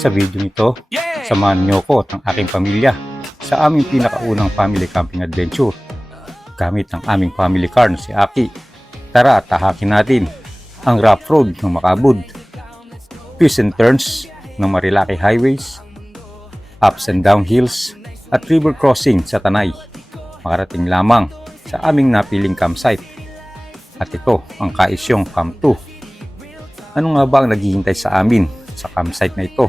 Sa video nito, samahan niyo ko at ang aking pamilya sa aming pinakaunang family camping adventure gamit ang aming family car na si Aki. Tara, tahakin natin ang rough road ng Makabud, twists and turns ng Marilaki highways, ups and down hills at river crossing sa Tanay. Makarating lamang sa aming napiling campsite. At ito ang Kaisyong Camp 2. Ano nga ba ang naghihintay sa amin sa campsite na ito?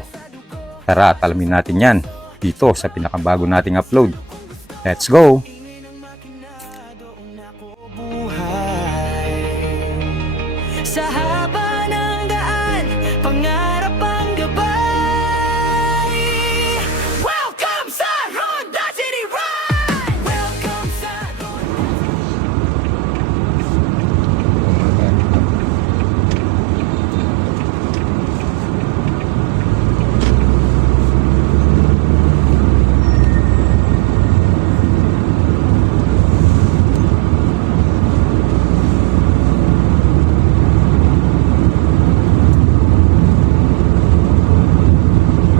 Tara at alamin natin yan dito sa pinakabago nating upload. Let's go! Sa haba ng daan, pangarap ang gabay. Welcome sa Ronda City Ride! Welcome sa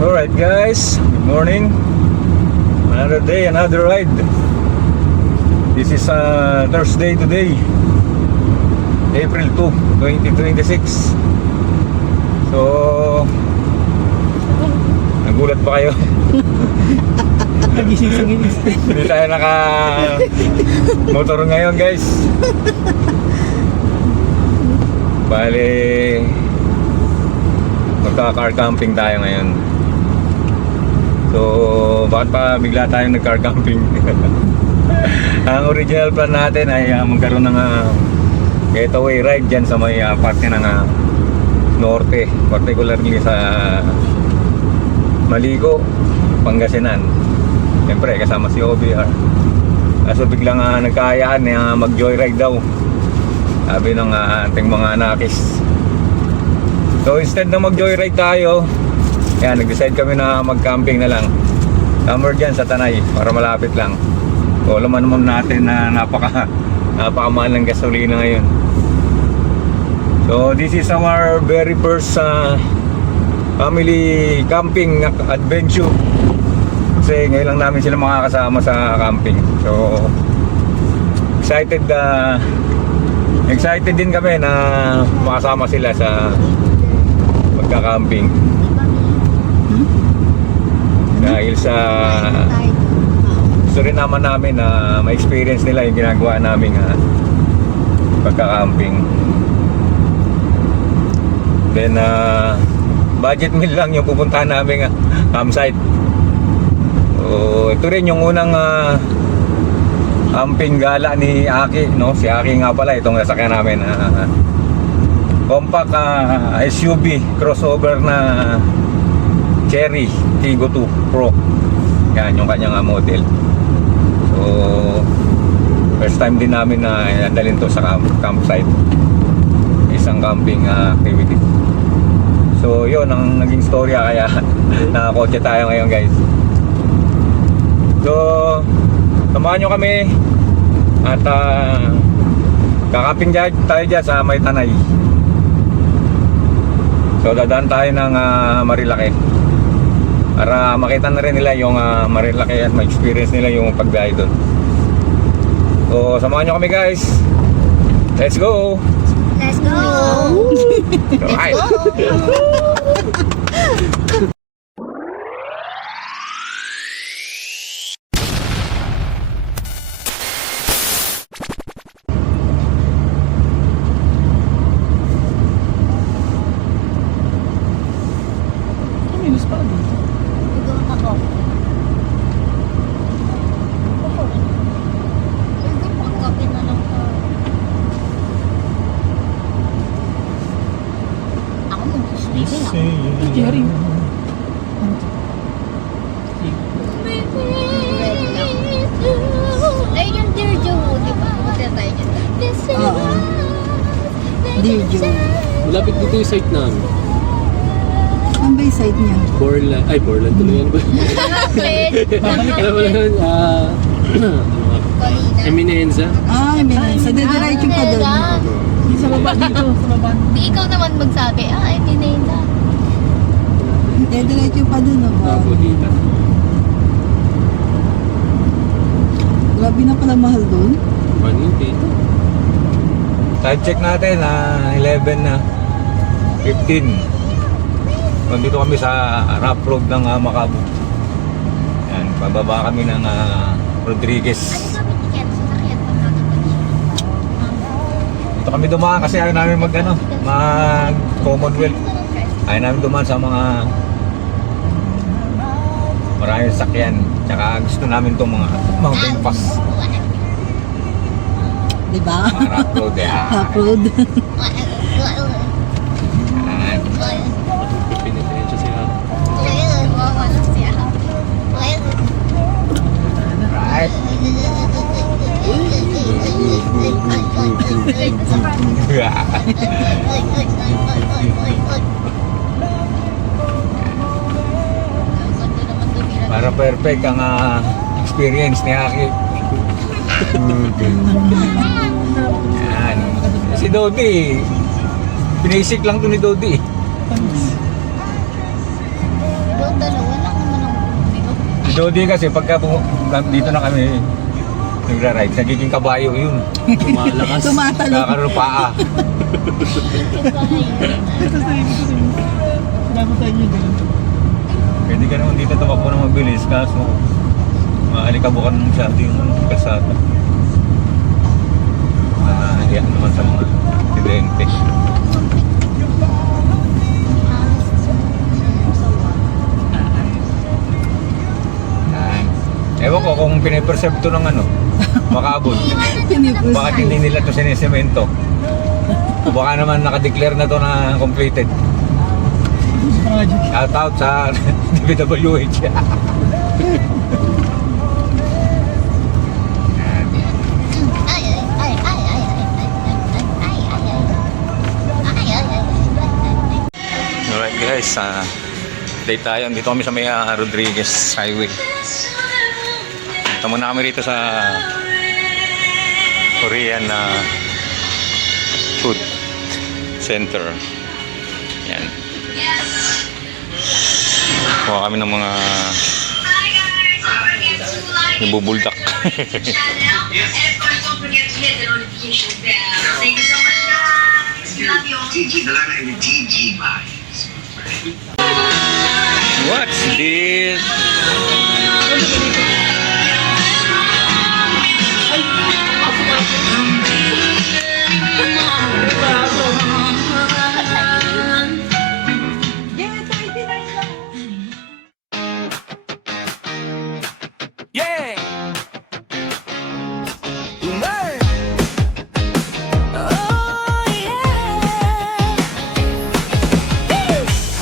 Alright guys, good morning. Another day, another ride. This is Thursday today, April 2, 2026. So, nagulat pa kayo? Hindi tayo naka-motor ngayon guys. Bale, magka-car camping tayo ngayon. So, bakit pa bigla tayong nag-car camping? Ang original plan natin ay magkaroon ng getaway ride dyan sa may parte ng norte, particularly sa Maligo, Pangasinan. Siyempre, kasama si OBR. Kaso biglang nagkayaan na mag-joyride daw, sabi ng ating mga nakis. So, instead na mag-joyride tayo, yan, nag-decide kami na mag-camping na lang. Somewhere dyan sa Tanay, para malapit lang. So, alam naman natin na napakamahal ng gasolina ngayon. So, this is our very first family camping adventure. Kasi ngayon lang namin sila makakasama sa camping. So, excited din kami na makasama sila sa pagka-camping. Dahil sa gusto rin naman namin na ma-experience nila yung ginagawa namin pagka-camping. Then budget meal lang yung pupuntahan namin campsite. So ito rin yung unang camping gala ni Aki, no? Si Aki nga pala itong nasakyan namin, compact SUV crossover na Cherry Tiggo 2 Pro. Yan yung kanyang model. So first time din namin na dalhin to sa campsite, isang camping activity. So yun ang naging storya, kaya nakakotse tayo ngayon guys. So samahan nyo kami at kakamping tayo dyan sa may Tanay. So dadaan tayo ng Marilaki para makita na rin nila yung Marilaki at ma-experience nila yung pagbiyahe doon. So samahan nyo kami guys. Let's go! Let's go! Alright! Nag-on ako. Pagkapin na lang ka. Ako mag-sleeping ako. Jerry. Ay, yung Dear Joe, di ba? Punta tayo dyan. Oo. Dear Joe. Malapit dito yung site namin. Ang ba yung site niya? Borland tuloy yan ba? Alam mo lang, Eminenza. Eminenza. Didiretso ka doon. Sa baba dito, sa baba. Di ikaw naman magsabi, ay, Minela. Dediretso pa dun, oh. Tabo dito. Grabe na pala mahal dun. Manin dito. Time check natin, 11 na 15. Nandito kami sa rough road ng Macabo. Yan, pababa kami ng Rodriguez. Ano kami ticket? Sasakyan pa natin Dito kami dumaan kasi ayaw namin mag Commonwealth. Ayaw namin dumaan sa mga maraming sakyan. Tsaka gusto namin itong mga mountain pass. Diba? Mga rough road. Upload. Yan. Pinitensya siya. Right. Para perfect ang experience ni Aki. Yan. Si Dodi, pinisik lang to ni Dodi. Doon dalawa lang naman ang bumilo. Si Dodi kasi pagka dito na kami nagra-ride, nagiging kabayo yun. Malakas. Tumatalo. Kakaroon ng paa. Pwede ka naman dito tumakbo ng mabilis kaso maalikabukan mo siya yung kalsada. Nahiya naman sa mga aksidente. Yan. Ewan ko kung piniperceive to ng Macabon. Bakit hindi nila to sinisemento? O baka naman nakadeclare na to na completed. Shout out sa DPWH. Alright guys, update tayo. Dito kami sa may Rodriguez Highway. Punta muna kami rito sa Korean Food Center. Yan. Kuha kami ng mga ibubuldak. What's this? Yeah. Hey. Oh yeah.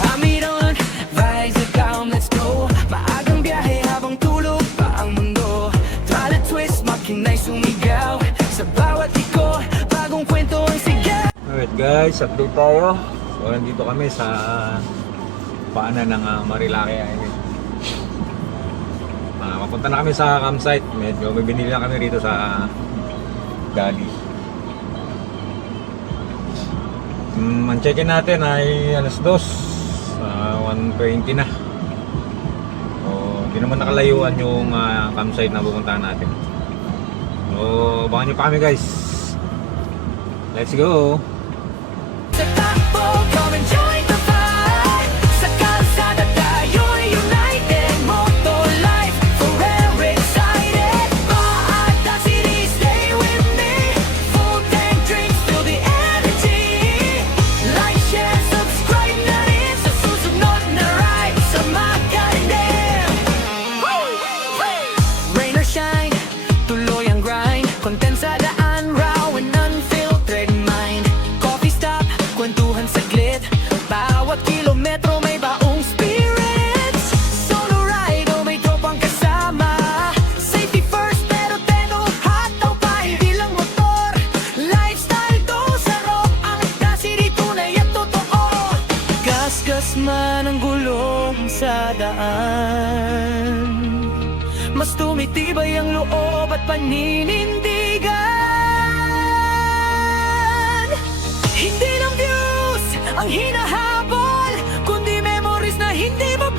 Hamiron, rise down, let's go. Maagang biyahe habang tulog pa ang mundo. Try to twist, makina'y sumigaw. Sa bawat iko, bagong kwento ang sigaw. Alright guys, update tayo. So nandito kami sa paanan ng Marilake Highway. Mapunta na kami sa campsite. Medyo may binili na kami rito sa Gali. Ang check-in natin ay alas 2, 1:20 na. So, hindi naman nakalayuan yung campsite na pupuntahan natin. So, baka nyo pa kami guys. Let's go! Sa takbo, come and join the fight. Sa kalsada tayo'y united. Moto life, forever excited. Maada City, stay with me. Full tank drinks, feel the energy. Like, share, subscribe na rin sa susunod na ride. Sama ka rin din. Rain or shine, tuloy ang grind. Content sa daan, raw and unfiltered mind. Coffee stop, kwentuhan saglit. Bawat kilometro may baong spirits. Solo ride o may tropang kasama. Safety first pero teno hataw pa. Hindi lang motor, lifestyle to sa rock. Ang kasi dito na yan totoo. Gas-gas man ang gulong sa daan. Mas tumitibay ang loob at paninindigan. Hindi lang views ang hinahabol, kundi memories na hindi mo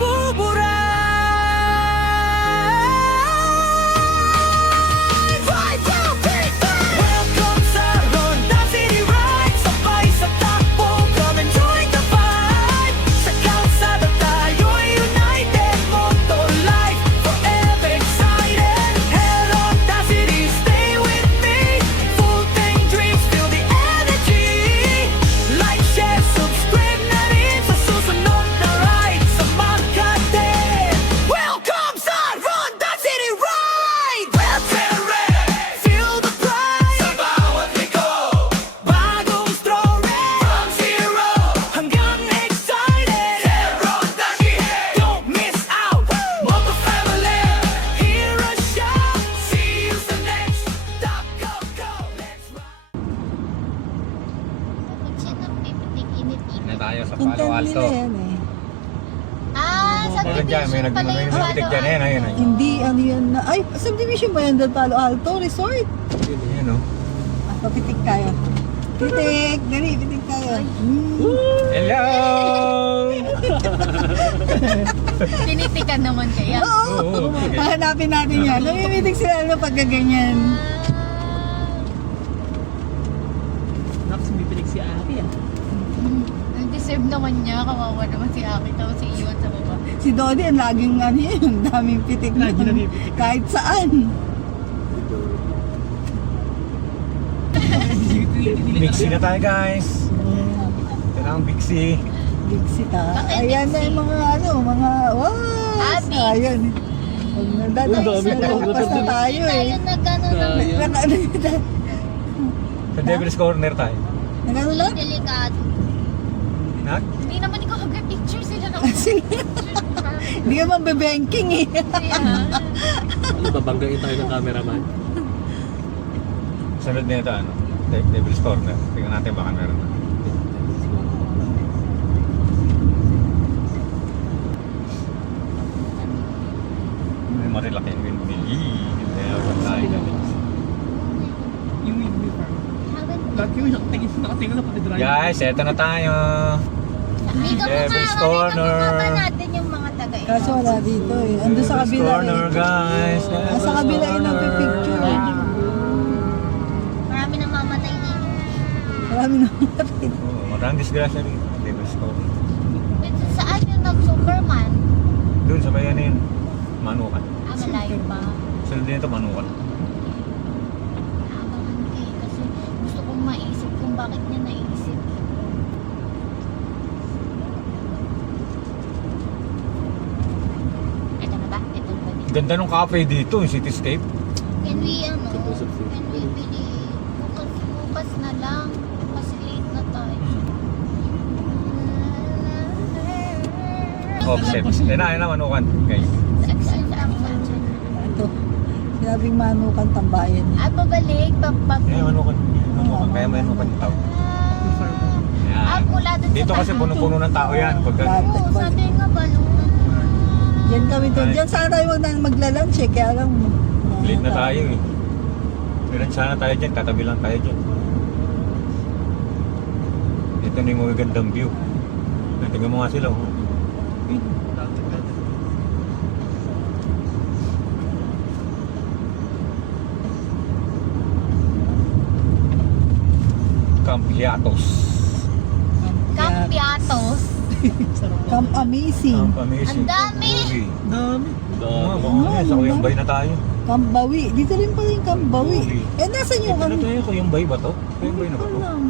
Meron dyan, may nagpitik dyan. Ayan, ayan, ayan. Hindi, ano yan na. Ay, subdivision ba yan doon? Palo Alto Resort? Ayan, oh. Ah, papitik tayo. Pitik! Dali, pitik tayo. Hello! Tinitikan naman kaya. Oo! Hahanapin natin yan. Namimitig sila na pagkaganyan. Nakas, bipilig si Aki ah. Deserve naman niya. Kawawa naman si Aki. Tapos si Iwan sa baba. Si Dodi, ang laging ano yun. Daming pitik na. Lagi nabipitik. Kahit saan. Mixi na tayo, guys. Ito na ang Bixi. Big sita. Bakit Ayan na Big yung mga ano, mga wow! Ah, Big Ayan. Huwag na Ang dami dadapas na tayo eh. Tayo nag-ano lang. Sayang. Sa Devil's Corner tayo. Nagano lang? Delikado. Nag? Hindi naman ikaw hag-picture sila na. Hindi ka mabebanking eh. Ano, babanggain tayo ng cameraman? Sunod na ito, ano? Devil's Corner. Tingnan natin baka meron na. May marilaki yung windmill. Kaya wag tayo na. Yung windmill farm. Lagi mo nakatingin na pati driver. Guys, eto na tayo. Devil's Corner. natin yung mga taga Kaso wala dito eh. Ando sa Devil's kabila Corner, eh. guys. Nasa kabila yun ang pipicture eh. Marami nang mamatay dito. Marami na matay. Oh, maraming disgrasya rin. Devil's Corner. Dito saan yung nag-Superman? Doon sa bayan na yun. Manukan. Ah, malayo pa. Sunod din ito, Manukan. Naabangan ko eh. Kasi gusto kong maisip kung bakit niya naisip. Ito na ba? Ito na ba dito? Ganda nung cafe dito, yung Cityscape. Can we ano? Supposed to. Can we bili? Bukas na lang. Mas late na tayo. Offset. Yan na, Manukan. Guys. Saan lang ba? Ito. Sinabing manukan tambayan eh. Ah, pabalik. Yan, Manukan. Manukan. Kaya Manukan yung tao. Ah, Yan. mula dun Dito sa kasi taas. puno-puno ng tao yan. Pagka, Oo, sabi nga ba nung Diyan kami doon. Ay. Diyan sana tayo maglalunch eh. Kaya lang. late na tayo eh. Meron sana tayo dyan, katabi lang tayo dyan. Ito na yung magagandang view. Tingnan mo nga sila. Oh. Campiatos. Campiatos. Camp Amazing. Camp Amazing. Ang dami! Uy. Dami. Oo, baka sa Kuyang Bay na tayo. Camp Bawi. Dito rin pala yung Camp Bawi. Uy. Eh, nasan yung Ito na ano? tayo, Kuyang Bay ba to? Kuyang Bay na ba to? Alam.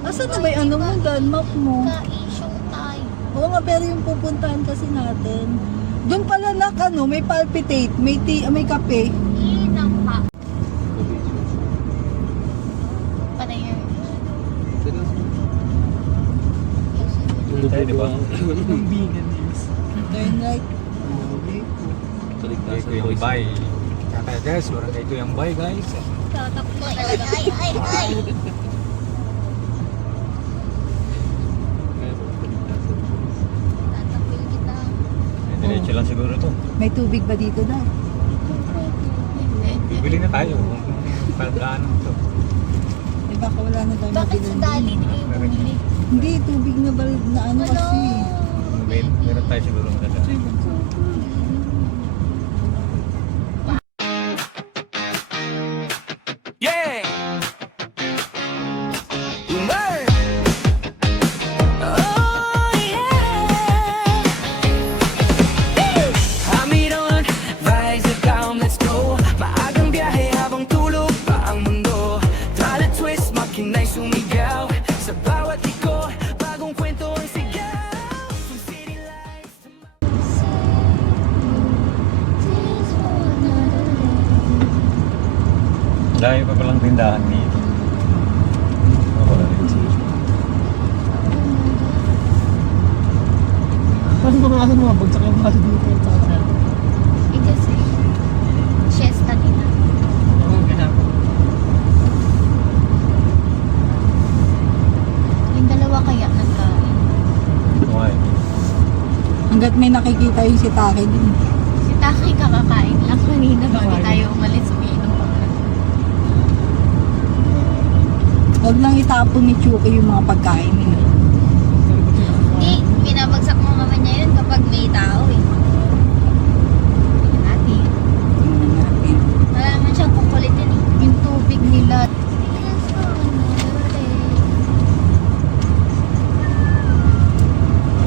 Asan na ba yung ano mo doon? Map mo? Ka-issue tayo. Oo nga, pero yung pupuntahan kasi natin. Doon pala na ano, may palpitate, may may kape. Inang pa. Panayer. Tayo, di ba? Ang vegan news. Turn right. Taligtas Kay Kuyang Bay. Kaya guys, meron kay Kuyang Bay guys. Tatakbo talaga. Ay! Tatakbo kita. Diretso lang siguro to. May tubig ba dito na? Bibili na tayo. Pagdaan to. Eh baka wala na tayo Bakit sa dali di kayo bumili? Hindi, tubig na ba na ano Wala. kasi. Meron tayo siguro maganda. Yeah! Hey! Oh, yeah! Hamiron, rise and down, let's go. Maagang biyahe habang tulog pa ang mundo. Try to twist, makina'y sumigaw. Sa bawat liko, bagong kwento ang sigaw. From city lights to Dahil pa palang tindahan dito. Paano mga aso mga bagsak yung mga dito? Eh kasi, siesta nila. Oo, ganap. Yung dalawa kaya nagkain. Okay. Ang Hanggat may nakikita yung si Taki din. Si Taki kakakain lang kanina bago tayo umalis. Umiinom pa nga. Huwag lang itapon ni Chucky yung mga pagkain nila. Hindi, binabagsak mo naman niya yun kapag may tao eh. Ate, Tingnan natin. Wala naman siyang kukulitin eh. yung tubig nila.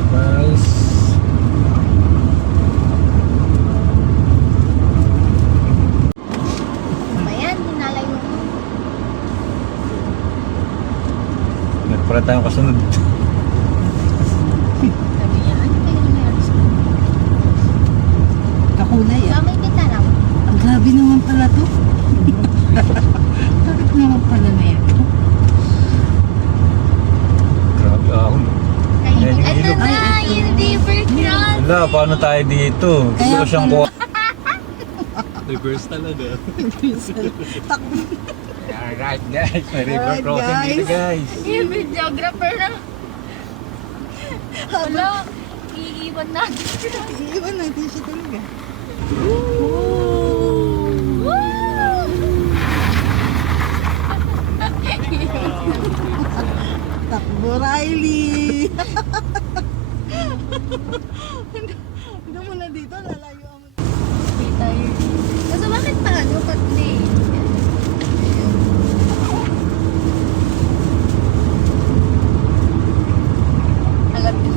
Guys. Ayan, hinalayo mo. Meron pala tayong kasunod. Sabi niya, ano kayo nangyari sa Kakulay ah. Gamay kita lang. Ang grabe naman pala to. Bakit naman pala na yan? Grabe ahon. Ayan yung Ito ilog. na, yung river cross. Wala, paano tayo dito? Gusto Kaya ko siyang pala- kuha. Reverse talaga. Takbo. Alright guys, may river Alright, crossing dito guys. guys. Yung videographer na. Wala, iiwan natin. Iiwan natin siya talaga. Takbo, Riley! Hindi mo na dito, lalayo ang... Hindi tayo. Kaso bakit paano? Pati. Alam niyo.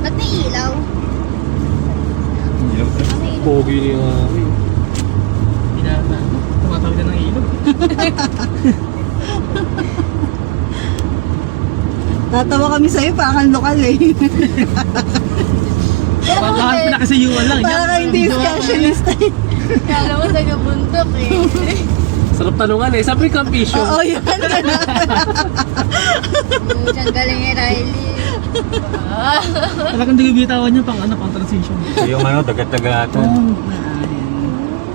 Ba't may ilaw? Ilog. Pogi niya nga. Tumatawid na ng ilog. Tatawa kami sa'yo, parang lokal eh. Pakahan na kasi yung lang. Parang hindi discussionist eh. Kala mo taga bundok eh. Sarap tanungan eh. Sabi Camp Issue. Oo, yan ka na. Diyan galing ni Riley. Talagang dibibitawan niya pang ano, pang transition. Yung ano, dagat-dagat.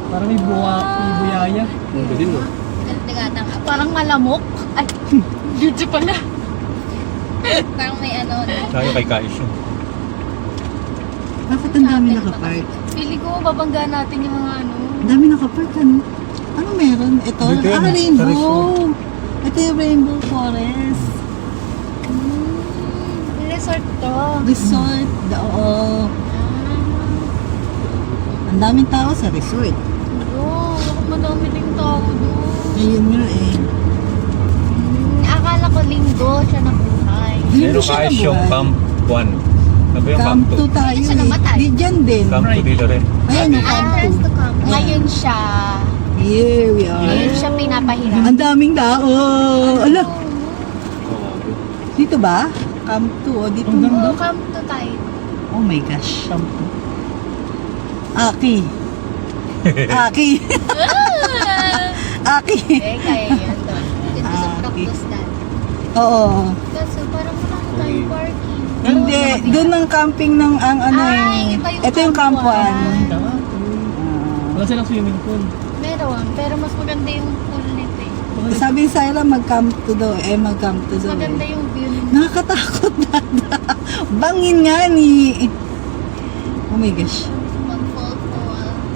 Parang may buyaya. Galing mo. Nagtigatang ako. Parang malamok. Ay, beauty pala. Parang may ano. Tayo kay Kais yun. Bakit ang dami nakapark? Pili ko babangga natin yung mga ano. Ang dami nakapark, ano? Ano meron? Ito? Dito yan, sa Rainbow. resort. Ito yung Rainbow Forest. Resort to. Resort. Oo. Ang daming tao sa resort. Oo, bakit madami ding tao doon. Ayun nga eh. Akala ko linggo siya nabuhay. Pero siya Kais yung nabuhay. Camp 1. Ano ba yung Camp Camp 2 tayo Siya eh. namatay. Di dyan din. Camp 2 dito rin. Ayan yung Camp Entrance to camp. Ngayon siya, Here we ngayon are. siya pinapahiram. Ang daming tao. Ala, dito ba? Camp 2 o dito? Oo, come to tayo. Oh my gosh. Camp 2. Aki. Aki. Aki. Eh, kaya yun doon. Dito sa Cactus dati. Oo. Kaso parang wala na tayong parking. Hindi, doon ang camping ng ang ano Ay, eh. iba yung Ito yung Camp Camp 1. Wala silang swimming pool. Meron, pero mas maganda yung pool nito eh. Sabi ni Syra mag-camp 2 daw. Mag-camp 2 Mas daw. maganda yung view nito. Nakakatakot na. Bangin nga ni. Oh my gosh. Mag-fall.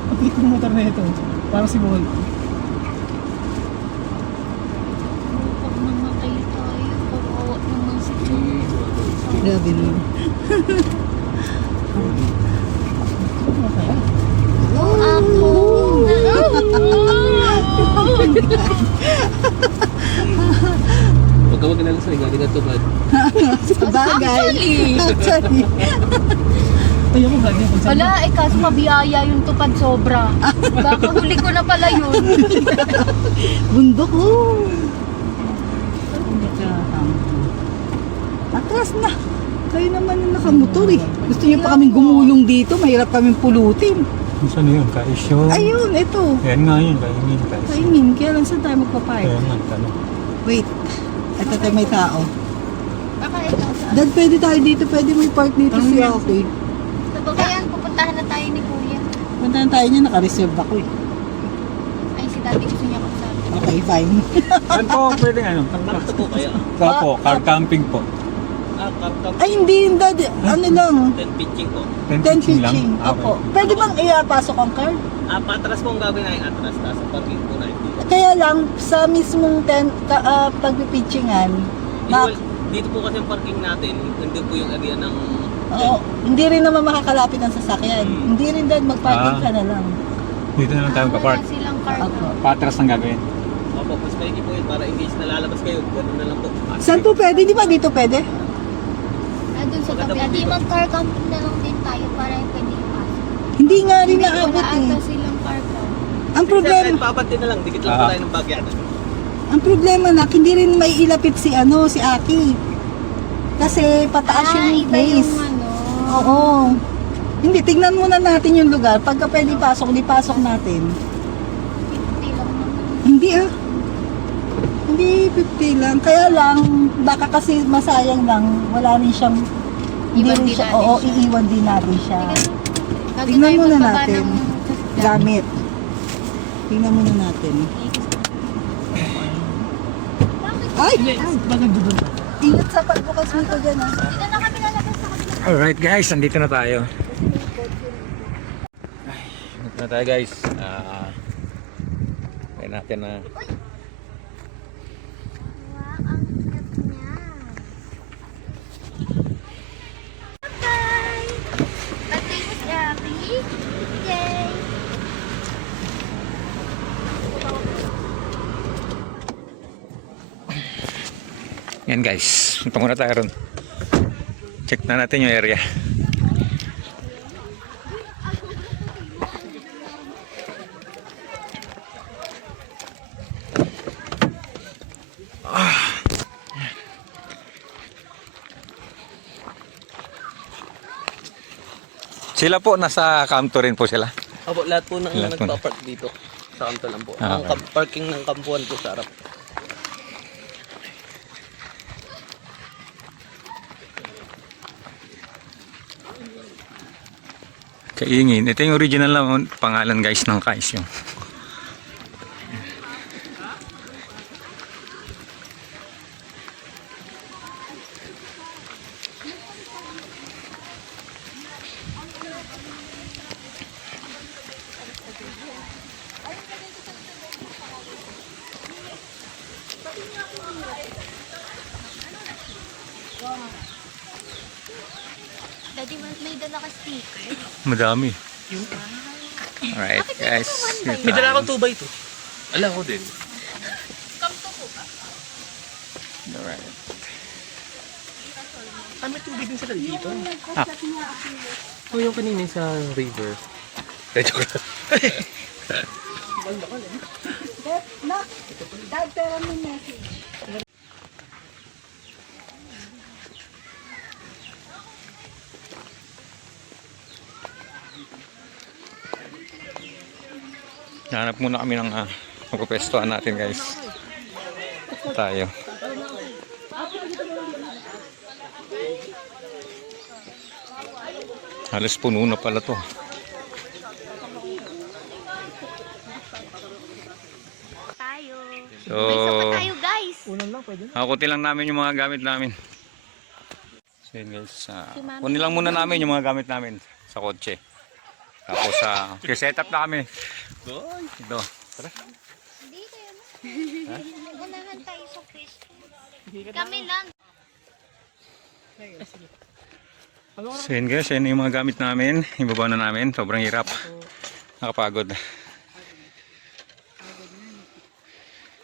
Pagkit ng motor na ito. Parang si Bolt. Pag namatay tayo, kawawa naman si Chong. Grabe naman. Ako. Huwag ka mag-alala sa hindi ka tubad. Sa bagay. Actually. Ay, ako ganyan. Wala, eh kaso mabiyaya yung tupad sobra. Baka huli ko na pala yun. Bundok oh. Atras na. Kayo naman yung nakamotor eh. Gusto niyo pa kaming gumulong dito. Mahirap kaming pulutin. Saan yun? Kais yun. Ayun, ito. Yan nga yun, kainin Kais. Kainin. Kaya lang saan tayo magpapark? Ayan nga, tanong. Wait. Ito tayo may tao. Baka ito. Dad, pwede tayo dito. Pwede may park dito si Aki. Sabayan, pupuntahan na tayo ni Kuya. Puntahan tayo niya. Naka-reserve ako eh. Ay, si Daddy gusto niya kausapin. Okay, fine. Saan po pwede ano? Bakit po kaya? Car camping po. Ay, hindi, daddy. Ano lang? 10 pitching po. 10 pitching. Opo. Pwede bang ipasok ang car? Patras po ang gagawin natin atras. Tapos ang parking po natin dito. Kaya lang, sa mismong pagpipitchingan, Dito po kasi ang parking natin. Nandun po yung area ng... oo, hindi rin naman makakalapit ang sasakyan. Hindi rin dad, magparking ka na lang. Dito na lang tayo Wala silang car. Opo. Patras ang gagawin. Opo, mas maigi po yun para in case nalalabas kayo. Ganun na lang po. Saan po pwede? Di ba dito pwede? Doon sa tabi. Hindi mag-car camping na lang din tayo para pwede ipasok. Hindi nga rin Wala naabot ata eh. silang car pa. Ang problema, Papantin na lang. Dikit lang po tayo ng backyard. ang problema na hindi rin may ilapit si Aki. Kasi pataas yung Iba yung place. ano. Oo. Hindi, tignan muna natin yung lugar. Pagka pwede pasok, di pasok natin. 50 lang naman. Hindi Hindi 50 lang. Kaya lang, baka kasi masayang lang. Wala rin siyang, hindi Iwan rin din siya, natin oo, siya. iiwan din natin siya. Bago Tingnan tayo muna magbaba natin. ng Gamit. Tingnan muna natin. Ay! Ingat sa pagbukas nito dyan ah. Dito na kami lalabas sa kabila. Alright guys, nandito na tayo. Nandito na tayo guys. Kaya natin na Wow, ang hirap niya. Bye! Birthday mo si Abby. Yay! yan guys. Punta muna tayo ron. Check na natin yung area. Sila po, nasa kanto rin po sila. Opo, lahat po ng Lahat po na. nagpa-park dito. Sa kanto lang po. Ah, Ang okay. parking ng kampuan po sa harap. Kaingin. Ito yung original na pangalan guys ng Kais yung. Daddy, may dala ka sticker. Madami. Alright guys. May dala akong 2x2. Ala ko din. Alright. May tubig din sila dito. Ah. O yung kanina sa river. Joke lang. Dad, pera mo message. Hanap muna kami ng magpapwestuhan natin guys. Tayo. Halos puno na pala to. Tayo. So, May isa pa tayo, guys. hakutin lang namin yung mga gamit namin. So yun guys, kunin lang muna namin yung mga gamit namin sa kotse. Tapos set up na kami. Ito. Tara. Hindi kayo na. Unahan tayo sa fish. Kami lang. So yun guys, yun yung mga gamit namin. Ibaba na namin. Sobrang hirap. Nakapagod.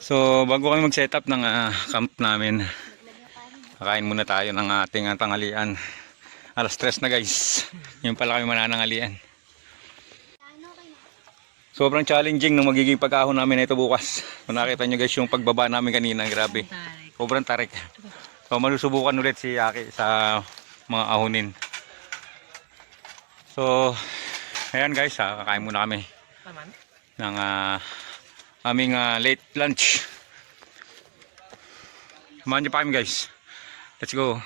So bago kami mag-set up ng camp namin, kakain muna tayo ng ating tanghalian. Alas 3 na guys. Yung pala kami mananangalian. Sobrang challenging ng magiging pag-ahon namin na ito bukas. Kung nakita nyo guys yung pagbaba namin kanina, grabe. Sobrang tarik. So malusubukan ulit si Aki sa mga ahonin. So ayan guys, kakain muna kami ng aming late lunch. Samahan nyo pa kami guys. Let's go.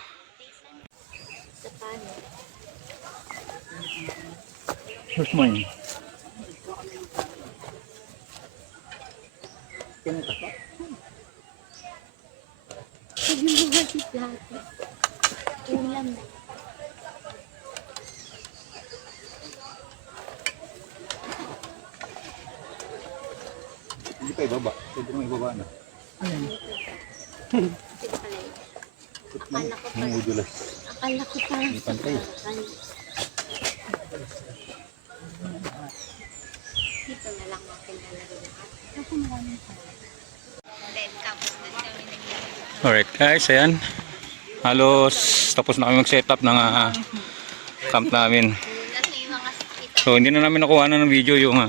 Where's mine? Dami. Hindi pa ibaba. Pwede mo ibaba na. Akala ko pa. Nangudulas. Akala ko parang Hindi pantay. dito na lang akin lalagyan. Then, tapos na kami nangyari. Alright guys, ayan. Halos tapos na kami mag-set up ng camp namin. Nasa yung mga kita. So hindi na namin nakuha ng video yung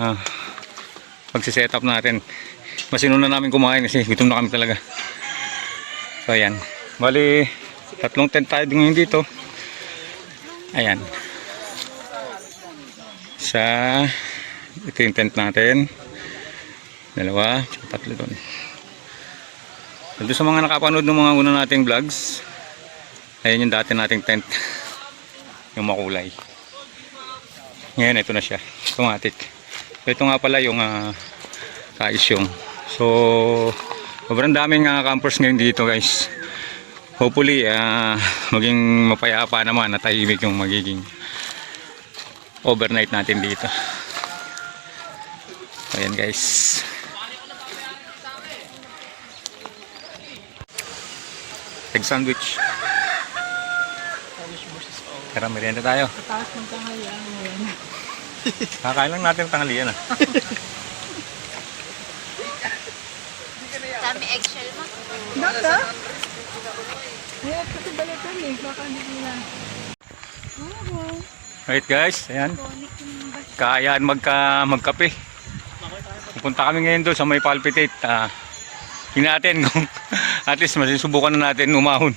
pagsiset up natin. Mas inuna namin kumain kasi gutom na kami talaga. So ayan. Bali, 3 tent tayo ngayon dito. Ayan. Ito yung tent natin. 2, 3 doon. So, doon sa mga nakapanood ng mga una nating vlogs, ayan yung dati nating tent. Yung makulay. Ngayon ito na siya. Automatic. So, ito nga pala yung kaisyong. So, sobrang daming campers ngayon dito guys. Hopefully, maging mapayapa naman at tahimik yung magiging overnight natin dito. Ayan guys. Egg sandwich. Tara, merienda tayo. Tapos magkahayaan mo yan. Kakain lang natin tanghalian ah. Dami eggshell mo. Baka? Ngayon kasi balitan eh. Baka hindi nila. Alright guys, ayan. Kaayaan magkape. Pupunta kami ngayon doon sa may palpitate. Tingnan natin kung at least masusubukan na natin umahon.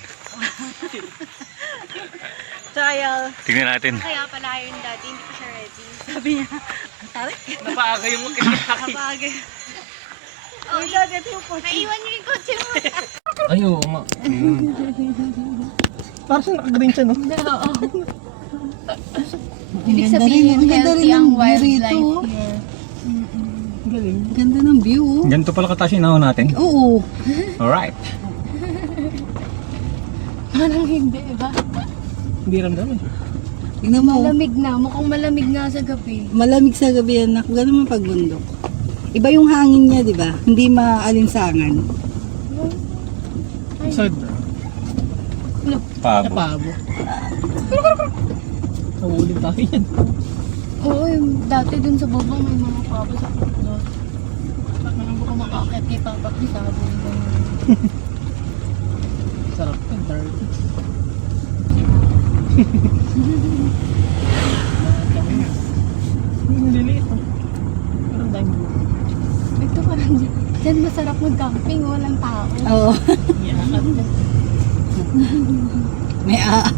Trial. Tingnan natin. Kaya pala yun daddy, hindi pa siya ready. Sabi niya, ang tarik. Napaaga yung makikita. Kapag. Oh, Ito yung kotse. naiwan niyo yung kotse mo. Ay, oo, ma. Parang siya nakagreen siya, no? Oo. Ang Ibig ganda sabihin, rin, ang ganda healthy rin ang ng view rito, wildlife oh. here. Galing. Ganda ng view. Oh. Ganito pala kataas yung nahon natin. Oo. Alright. Parang hindi, ba? Hindi ramdam eh. Tingnan mo. Malamig na. Mukhang malamig nga sa gabi. Malamig sa gabi yan. Ganun man pagbundok. Iba yung hangin niya, di ba? Hindi maalinsangan. Saan ba? Pabo. Napabo. Nahulid tayo yan. Oo, yung dati dun sa baba may mga pabo sa putlot. Parang baka makakit kay Papa Crisabo. Sarap ka, dirty. Hindi liliit ah. Parang dami mo. Ito parang dyan masarap mag-camping, walang tao. Oo. Iyakat mo. May aat.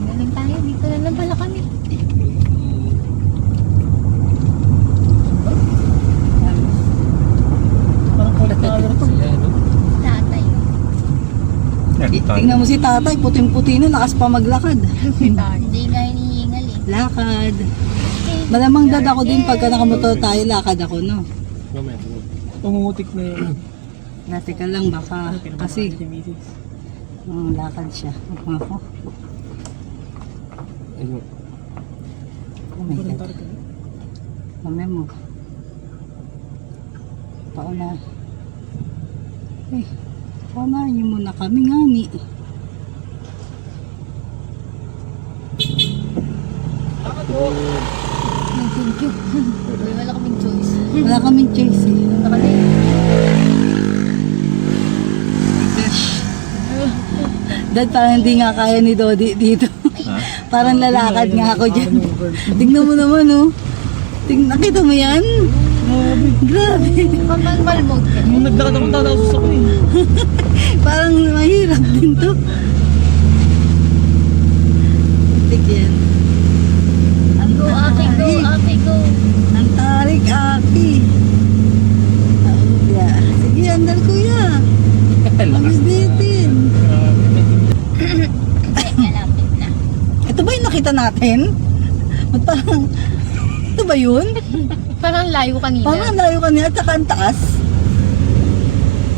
Galing tayo, dito na lang pala kami. Parang color to. Ayan, no? Tatay. Tingnan mo si tatay, puting-puti na, lakas pa maglakad. Hindi nga hinihingal eh. Lakad. Malamang dad ako din pagka nakamotor tayo, lakad ako, no? Mamaya. Tumutik na yun. Dati ka lang, baka kasi Misis. lakad siya. Ako. Ayun. Oh my Parang God. tarka. Mamaya mo. Pauna. Eh, paunahan niyo muna kami nga ni. Thank you. Wala kaming choice. Wala kaming choice eh. Nakali. Gosh. Dad, parang hindi nga kaya ni Dodi dito. Parang lalakad nga ako dyan. Tingnan mo naman, oh. Nakita mo yan? Grabe. Manual mode ka. Nung naglakad ako, tatasos ako eh. Parang mahirap din to. Tik yan. Go, ate, go, ate, go. Ang tarik, Aki. Yeah. Sige, andal kuya. Mabibitin. Hindi, malapit na. Ito ba yung nakita natin? Ba't parang, ito ba yun? Parang layo kanina. Parang layo kanina at saka ang taas.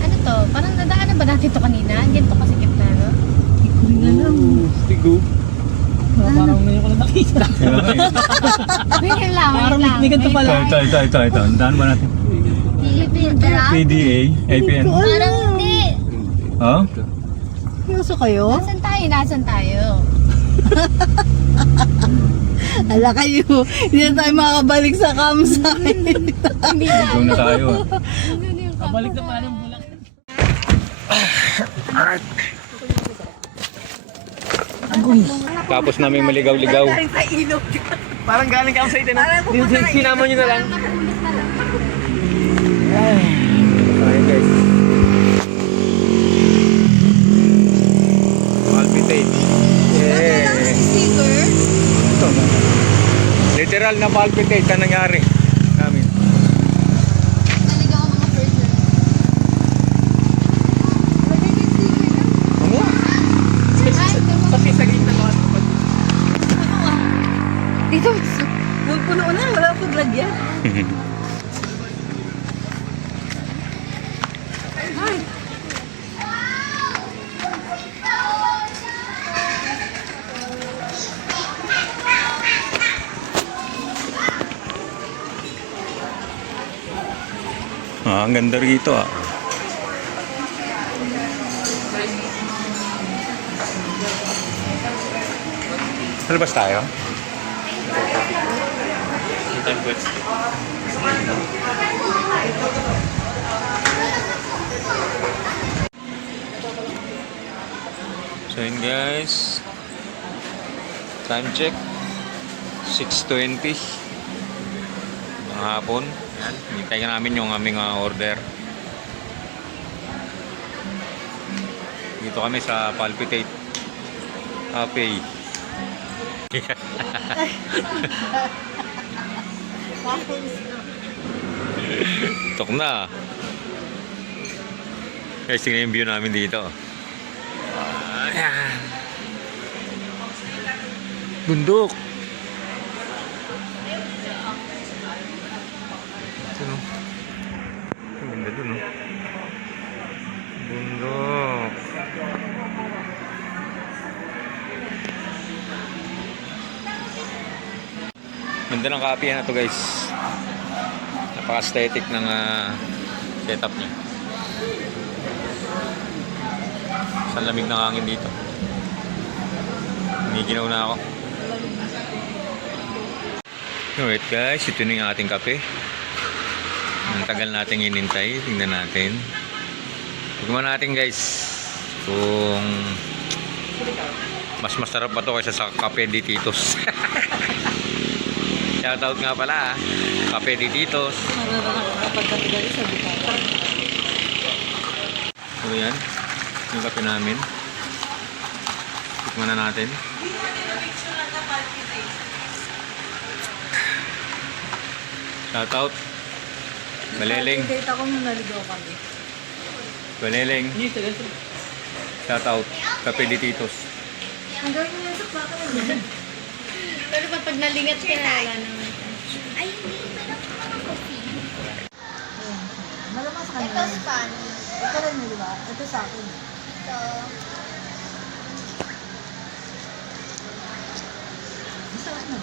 Ano to? Parang nadaanan ba natin to kanina? Ganito kasi kitna, no? na lang. Stigo. Parang ngayon ko lang nakita. Wait lang, Parang may ganito pala. Ito. Daan ba natin? Philippine Drop? PDA, APN. Parang hindi. Ha? Seryoso kayo? Nasaan tayo? Ala kayo, hindi na tayo makakabalik sa campsite. Doon na tayo. Balik na pala ng bulak. Tapos namin maligaw-ligaw. Parang galing ka sa ito na. Sinama nyo na lang. Ayun guys. Palpitate. Yeah. Sticker? Ito. Literal na palpitate na nangyari namin. Naligaw ang mga person. Ano? Sa pisagin na mga. Dito. Puno na, wala pang lagyan. Ang ganda rito ah. Labas tayo? So yun guys, time check 6:20 ng hapon. Yan, hintayin namin yung aming order. Dito kami sa Palpitate Cafe. Tok na. Guys, tingnan yung view namin dito. Ayan. Bundok. Ito no. Ang ganda dun no. Bundok. Ganda ng kape na to guys. Napaka-aesthetic ng setup niya. Sa lamig ng hangin dito. Niginaw na ako. Alright guys, ito na yung ating kape. Ang tagal nating inintay. Tingnan natin. Tignan natin guys kung mas masarap ba to kaysa sa Cafe de Titos. Shoutout nga pala Cafe de Titos. So yan, yung kape namin. Tikman na natin. Shoutout Baleleng. Date ako nung naligaw kami. Baleleng. Shoutout Cafe de Titos. Hanggang mo yan sa plaka na. Pero pag nalingat ka na, wala naman. Ay, hindi pa lang ako coffee. Malamang sa Ito kanila. Spanish. Ito rin mo, di ba? Ito sa akin. Ito. Masarap na.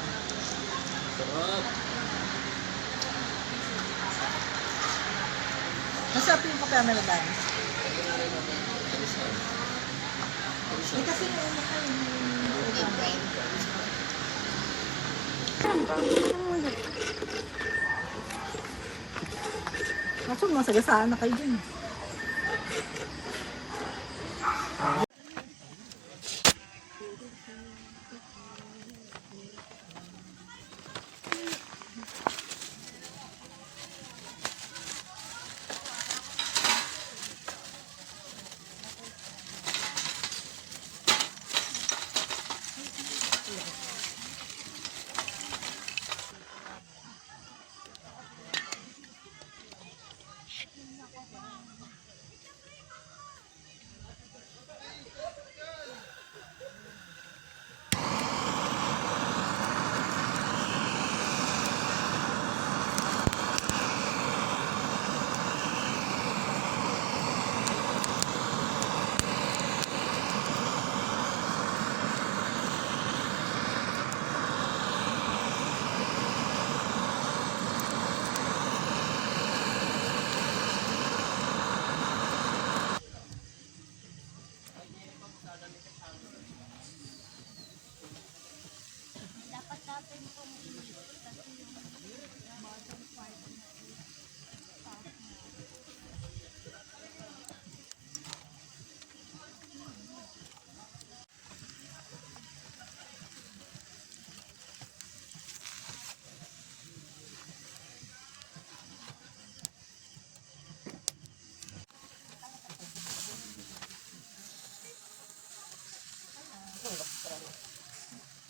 Masarap yung kape American. Eh kasi yung ano ka yung... Kaso masagasaan na kayo dyan.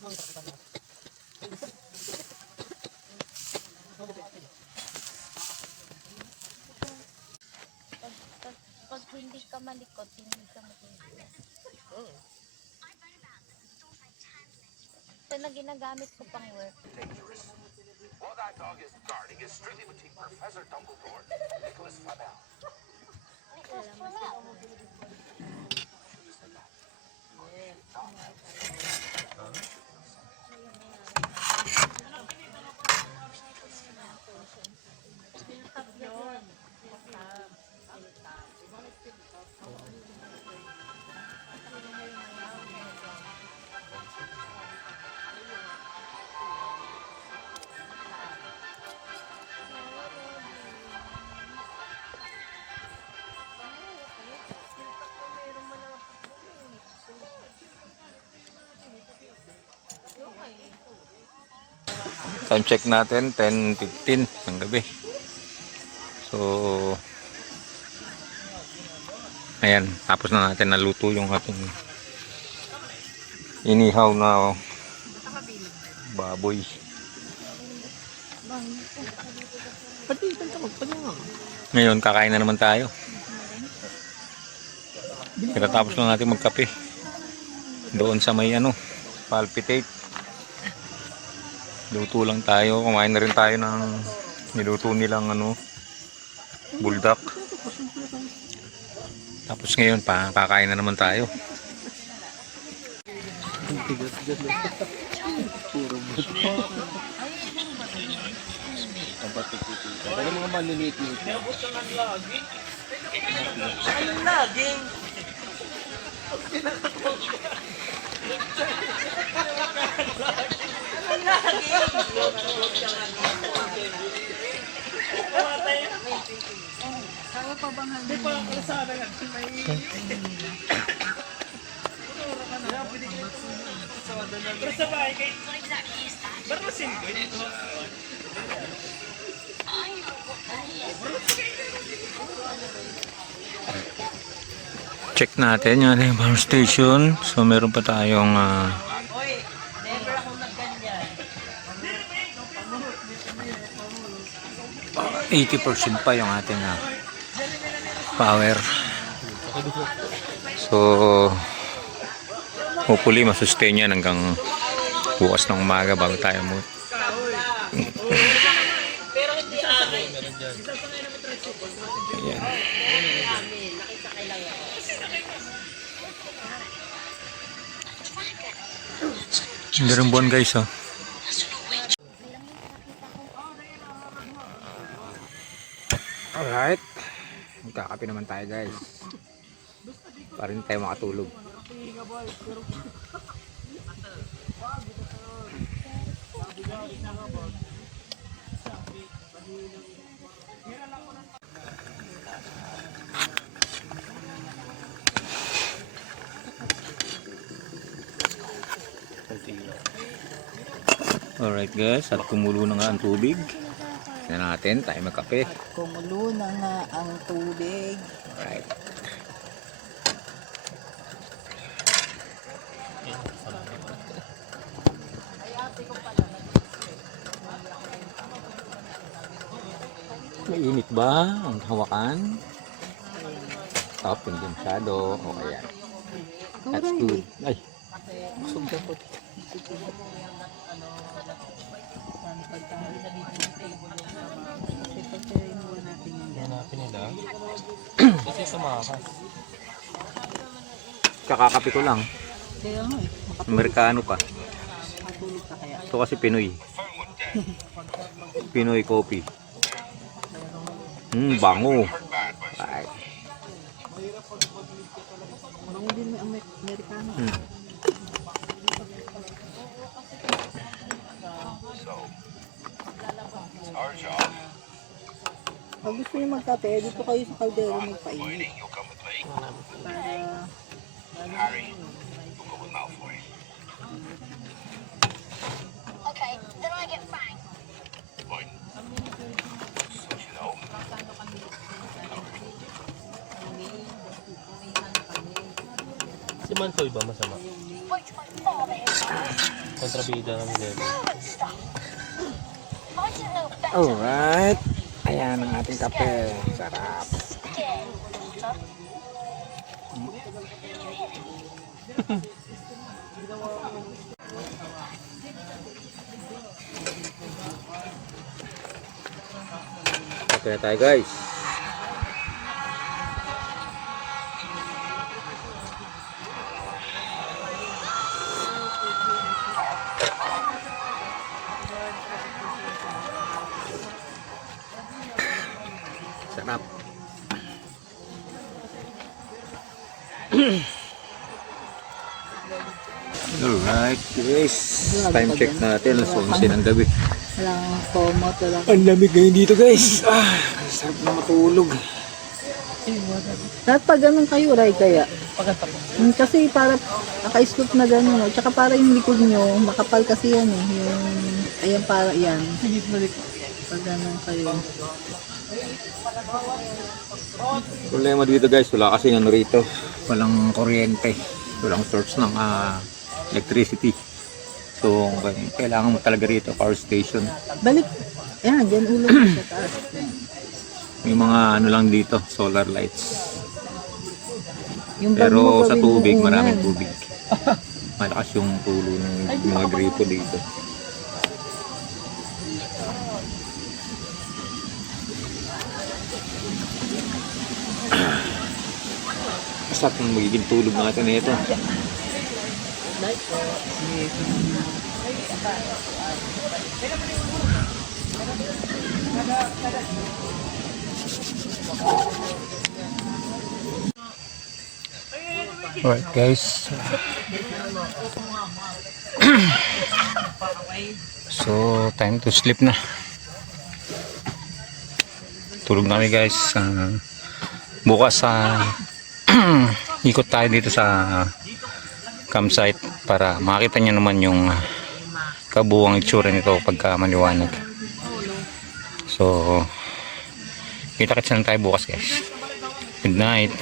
Pag hindi ka malikot, hindi ka matitigas. Ito na ginagamit ko pang work. While that dog is guarding is strictly between Professor Dumbledore and Nicholas Flamel. Nicholas Flamel. Time check natin, 10:15 ng gabi. So, ayan, tapos na natin naluto yung ating inihaw na baboy. Ngayon, kakain na naman tayo. Pagkatapos na natin magkape. Doon sa may palpitate. Luto lang tayo. Kumain na rin tayo ng niluto nilang buldak. Tapos ngayon kakain na naman tayo. Ano mga maliliit nito? Check natin yung power station. So meron pa tayong 80% pa yung ating power. So hopefully masustain yan hanggang bukas ng umaga bago tayo mo. Ayan. Hindi rin buwan guys Alright. Magkakape naman tayo guys. Para hindi tayo makatulog. Alright guys, at kumulo na nga ang tubig. Tignan natin, tayo magkape. Kumulo na nga ang tubig. Alright. Mainit ba ang hawakan? Top, hindi masyado. Okay yan. That's good. Ay, busog na po. Kasi sumakas. Kakakape ko lang. Kaya nga Amerikano pa. matulog ka kaya. Ito kasi Pinoy. Pinoy coffee. Bango. Right. Bango din may Amerikano. Our job. Pag gusto niyo magkape, dito kayo sa kaldero magpainit. You'll come with me. Para Harry, you'll go with Malfoy. Okay, then I get Fang. Fine. So you know. Si Malfoy ba masama? Wait, my father is Kontrabida kami din. Alright. Ayan ang ating kape. Sarap. Ito na tayo guys. Sarap. Alright guys. Time check natin. Alas 11 ng gabi. Walang komot, walang... Ang lamig ngayon dito guys. Sarap na matulog. Dapat pag ganun kayo, Ray, kaya? Kasi para naka-scoop na gano'n. At saka para yung likod nyo, makapal kasi yan eh. Yung, ayan para yan. Pag ganun kayo. Problema dito guys, wala kasi ano rito. Walang kuryente. Walang source ng electricity. So, kailangan mo talaga rito power station. Balik. Ayan, dyan ulo mo sa taas. May mga ano lang dito, solar lights. Yung bag Pero mo sa gawin tubig, mo maraming unan. tubig. Malakas yung tulo ng mga gripo dito. Masarap yung magiging tulog natin na ito. Alright guys. So time to sleep na. Tulog na kami guys. Bukas ikot tayo dito sa campsite para makita nyo naman yung kabuuang itsura nito pagka maliwanag. So kita-kits na tayo bukas guys. Good night.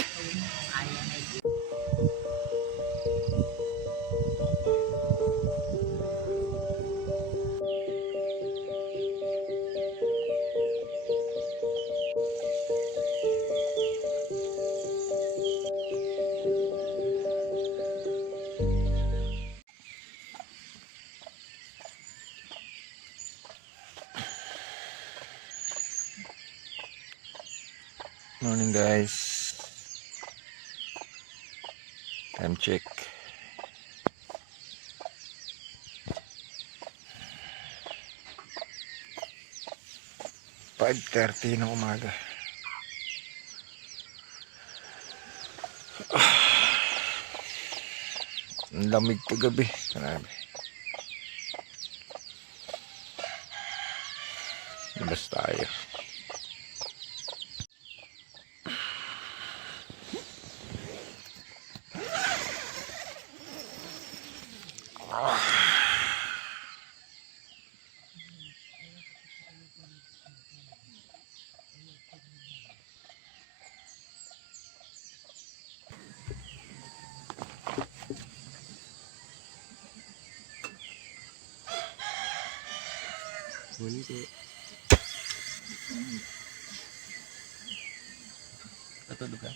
Morning guys. Time check. (5:30) ng umaga. Ang lamig kagabi. Grabe. Labas tayo. Natulog ka?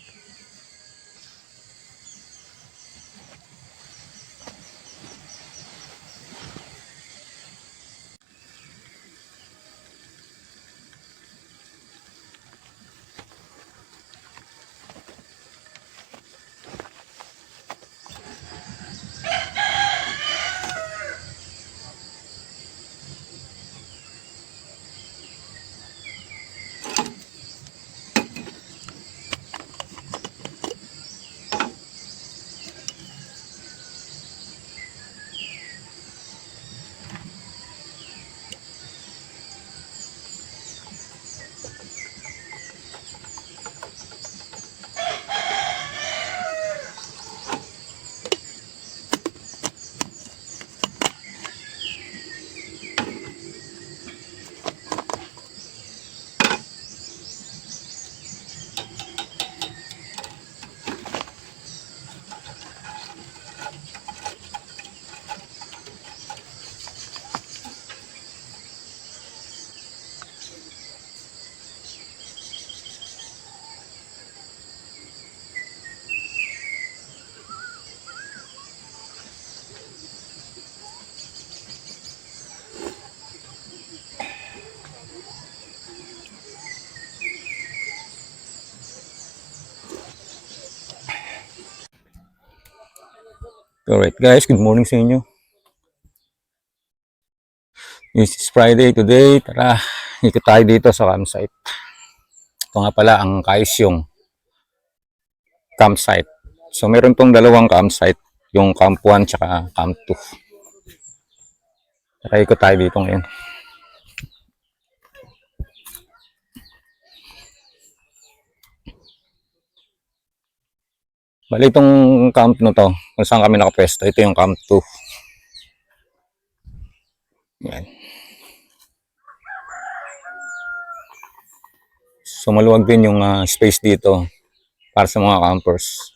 Alright guys, good morning sa inyo. This is Friday today. Tara, ikot tayo dito sa campsite. Ito nga pala ang Kaisyong campsite. So meron tong dalawang campsite, yung Camp 1 tsaka Camp 2. Tara, ikot tayo dito ngayon. Bali itong camp na to, kung saan kami nakapwesto, ito yung Camp 2. Yan. So maluwag din yung space dito para sa mga campers.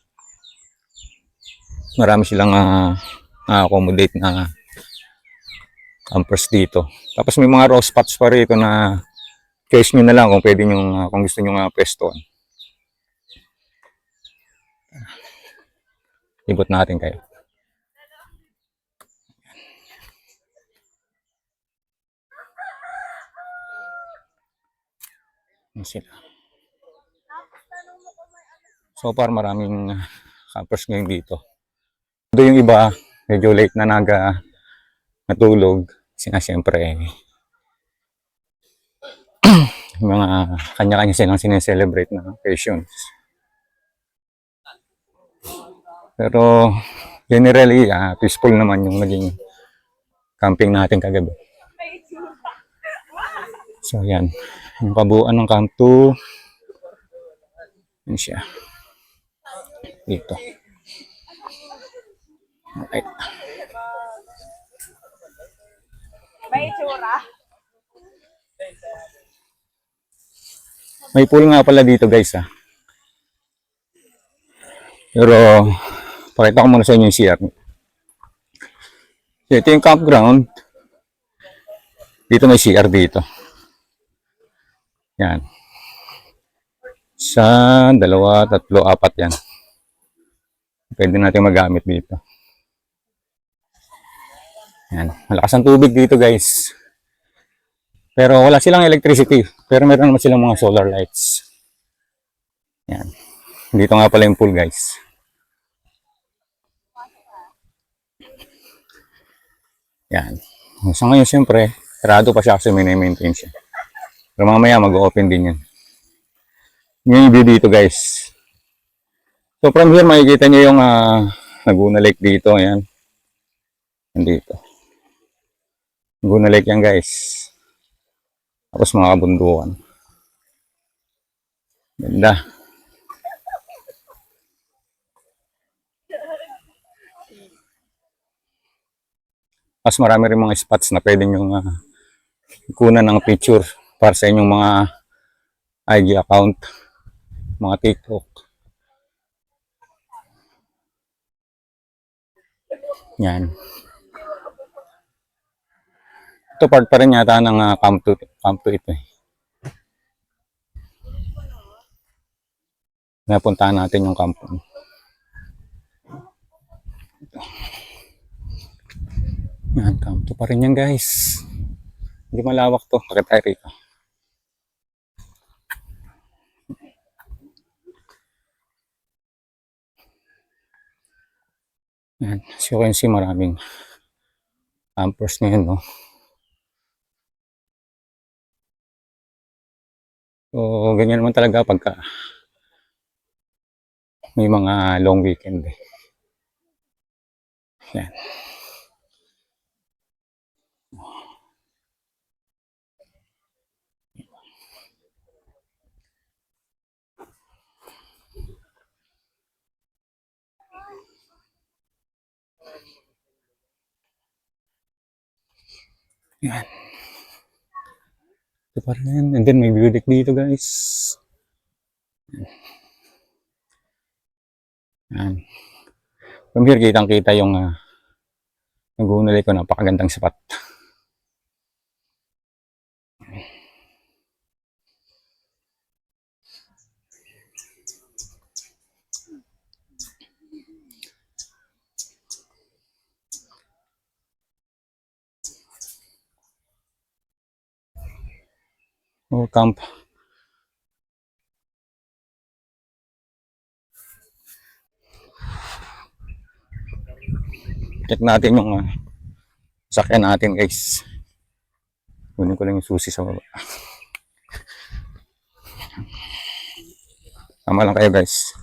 Marami silang accommodate na campers dito. Tapos may mga raw spots pa rito na choice nyo na lang kung pwede nyo, kung gusto nyo pwestoan. Ibot natin kayo. Yan sila. So far maraming campers ngayon dito. Ito yung iba, medyo late na natulog. Kasi nga siyempre mga kanya-kanya silang sineselebrate na occasions. Pero generally, peaceful naman yung naging camping natin kagabi. So yan, yung kabuuan ng Camp 2. Yan siya. Dito. Alright. May pool nga pala dito guys Pero pakita ko muna sa inyo yung CR. Ito yung campground. Dito may CR dito. Yan. Isa, dalawa, tatlo, apat yan. Pwede natin magamit dito. Yan. Malakas ang tubig dito guys. Pero wala silang electricity. Pero meron naman silang mga solar lights. Yan. Dito nga pala yung pool guys. Yan. Sa ngayon siyempre, sarado pa siya kasi may na-maintain siya. Pero mamaya mag-open din yan. Yan yung view dito guys. So from here makikita nyo yung Laguna Lake dito. Ayan. Nandito. Laguna Lake yan guys. Tapos mga kabundukan. Ganda. Mas marami rin mga spots na pwede nyo kunan ng picture para sa inyong mga IG account, mga TikTok. Yan. Ito part pa rin yata ng Camp 2 ito Napuntahan natin yung Camp 1. Yan, Camp 2 pa rin yan guys. Hindi malawak to. Bakit tayo rito? Yan. As you can see, maraming campers ngayon, no? So, ganyan naman talaga pagka may mga long weekend. Yan. Yan. Ito pa rin. And then may view deck dito guys. Yan. From here kitang kita yung Laguna Lake ko. Napakagandang spot. Camp. Check natin yung sakyan natin guys. Kunin ko lang yung susi sa baba. Tama lang kayo guys.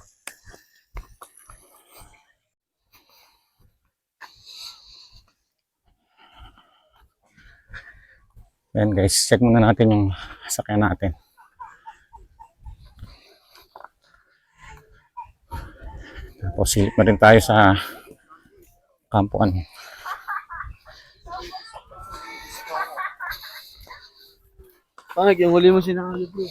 Ayan guys, check muna natin yung sakyan natin. Tapos silip na rin tayo sa kampuan. Pangit, yung huli mo sinakalit bro.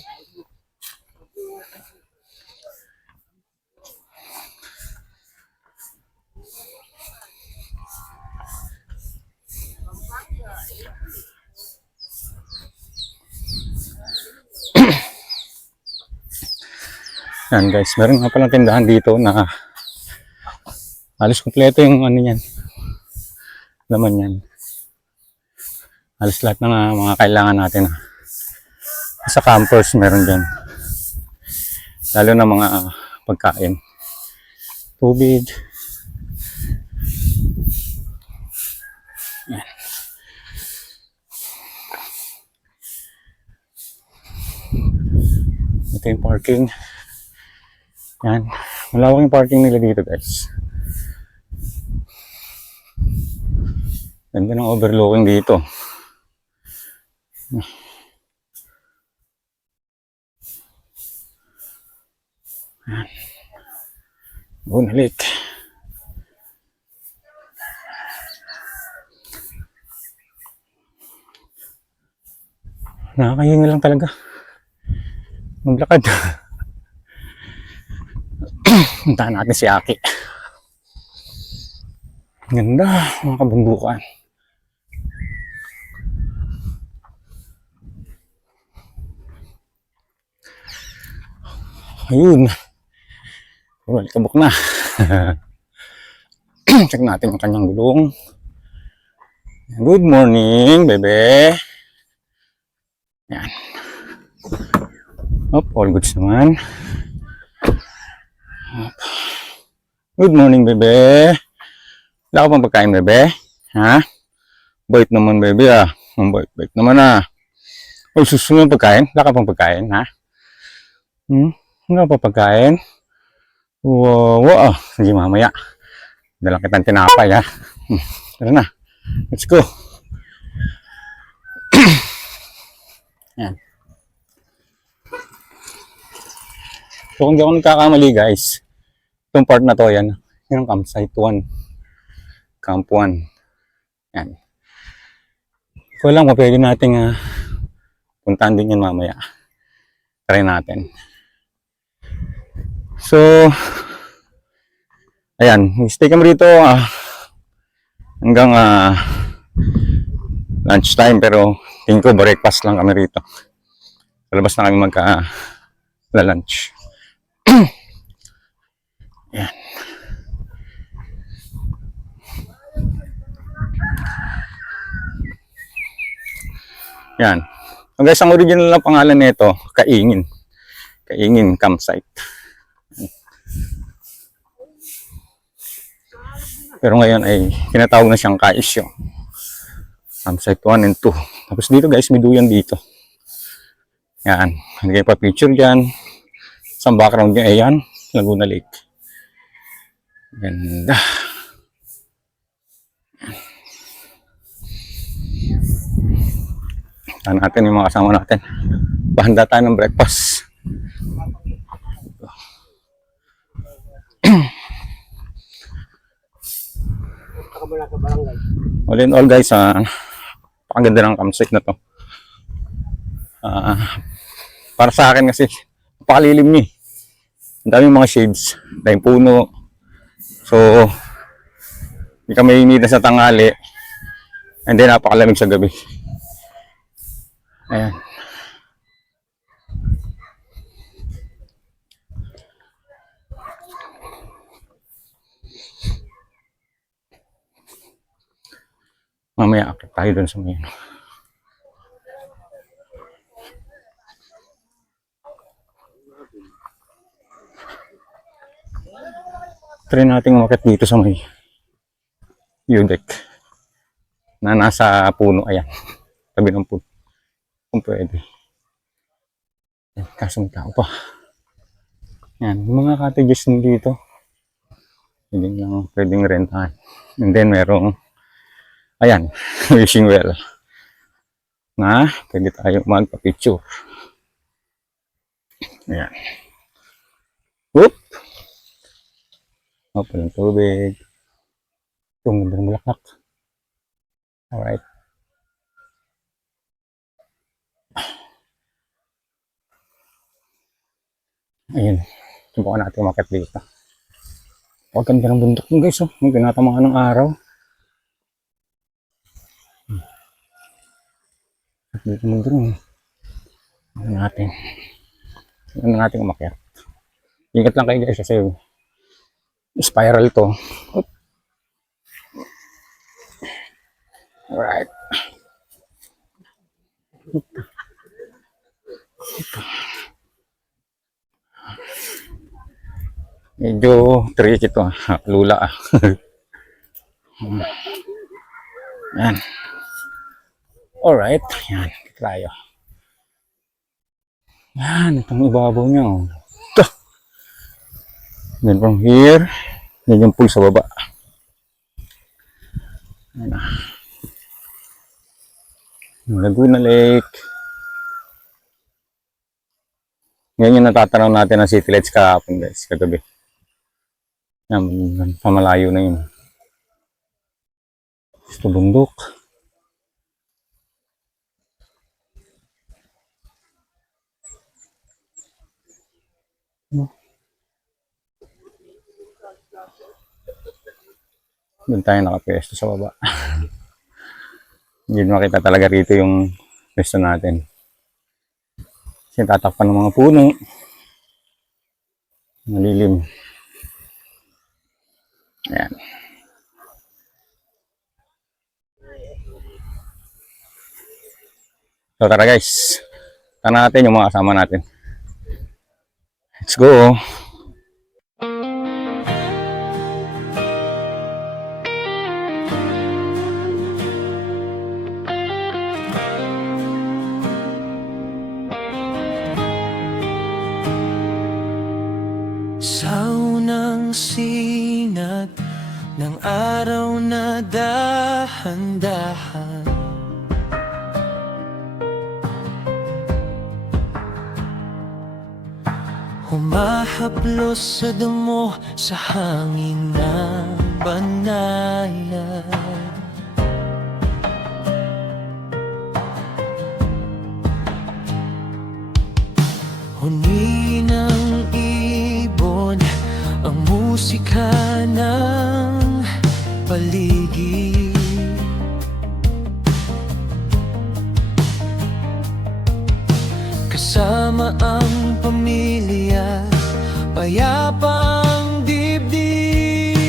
Yan guys, meron nga palang tindahan dito na halos kompleto yung ano yan. Laman yan. Halos lahat ng mga kailangan natin. Sa campers meron dyan. Lalo na mga pagkain. Tubig. Yan. Ito yung parking. Yan. Malawak yung parking nila dito guys. Ganda ng overlooking dito. Yan. Laguna Lake. Nakakahinga lang talaga maglakad. Puntahan natin si Aki. Ganda mga kabundukan. Ayun. Kabuk na. Check natin yung kanyang gulong. Good morning, bebe. Yan. All goods naman. Good morning, bebe. Wala ka pang pagkain, bebe? Ha? Bait naman, bebe, ah. Bait naman, ah. O, susunod yung pagkain? Wala ka pang pagkain, ha? Wala ka pang pagkain? Wow, ah. Sige, mamaya. Dalang kitang tinapay, ha? Tara na. Let's go. Yan. So, kung di ako nagkakamali, guys, itong part na to, yan. Yan ang campsite 1. Camp 1. Yan. So lang, pwede nating puntahan din yan mamaya. Try natin. So, ayan. Stay kami rito hanggang lunch time. Pero tingin ko breakfast lang kami rito. Kalabas na kami lunch. Yan. Yan. So guys, ang original na pangalan nito, Kaingin. Kaingin campsite. Pero ngayon ay tinatawag na siyang Kaisyo. Campsite 1 and 2. Tapos dito guys, may duyan dito. Yan. Nagay pa picture dyan. Sa background niya, ayan, Laguna Lake. Ganda. Tahan natin yung mga kasama natin. Bahanda tayo ng breakfast. All in all guys, pakaganda ng campsite na to. Para sa akin kasi, napakalilim niya. Ang daming mga shades, daming puno. So, hindi ka mainit sa tanghali. And then, napakalamig sa gabi. Ayan. Mamaya akit tayo dun sa may try natin umakit dito sa may view deck na nasa puno. Ayan, tabi ng puno. Kung pwede. Ayan, kaso may tao pa. Yan, mga cottages din dito. Hindi lang pwedeng rentahan. And then merong, ayan, wishing well na pwede tayo magpa-picture. Ayan. Whoop! Oh, palang tubig. Ito, ang ganda ng bulaklak. Alright. Ayun. Subukan natin umakyat dito. Huwag ganda ng bundok mo guys. Oh. May pinatamaan ng araw. Dito mo dun. Ano natin umakyat. Ingat lang kayo guys kasi spiral to. Oop. Alright. Medyo tricky to. Lula ah. Yan. Alright. Yan. Tayo. Yan. Itong ibabaw niya. Oh. Ito. Then from here. Yan yung pool sa baba. Yan ah. Laguna Lake. Ngayon yung natatanaw natin ng city lights kahapon guys. Kagabi. Yan. Pamalayo na yun. Ito bundok. Doon tayo nakapwesto sa baba. Hindi makita talaga rito yung pwesto natin. Kasi tatakpan ng mga puno. Malilim. Ayan. So tara guys. Tara natin yung mga kasama natin. Let's go. Sa unang sinag ng araw na dahan-dahan, humahaplos sa damo sa hangin na banayan. Huni ng ibon ang musika ng paligid. Kasama ang pamilya, payapa ang dibdib.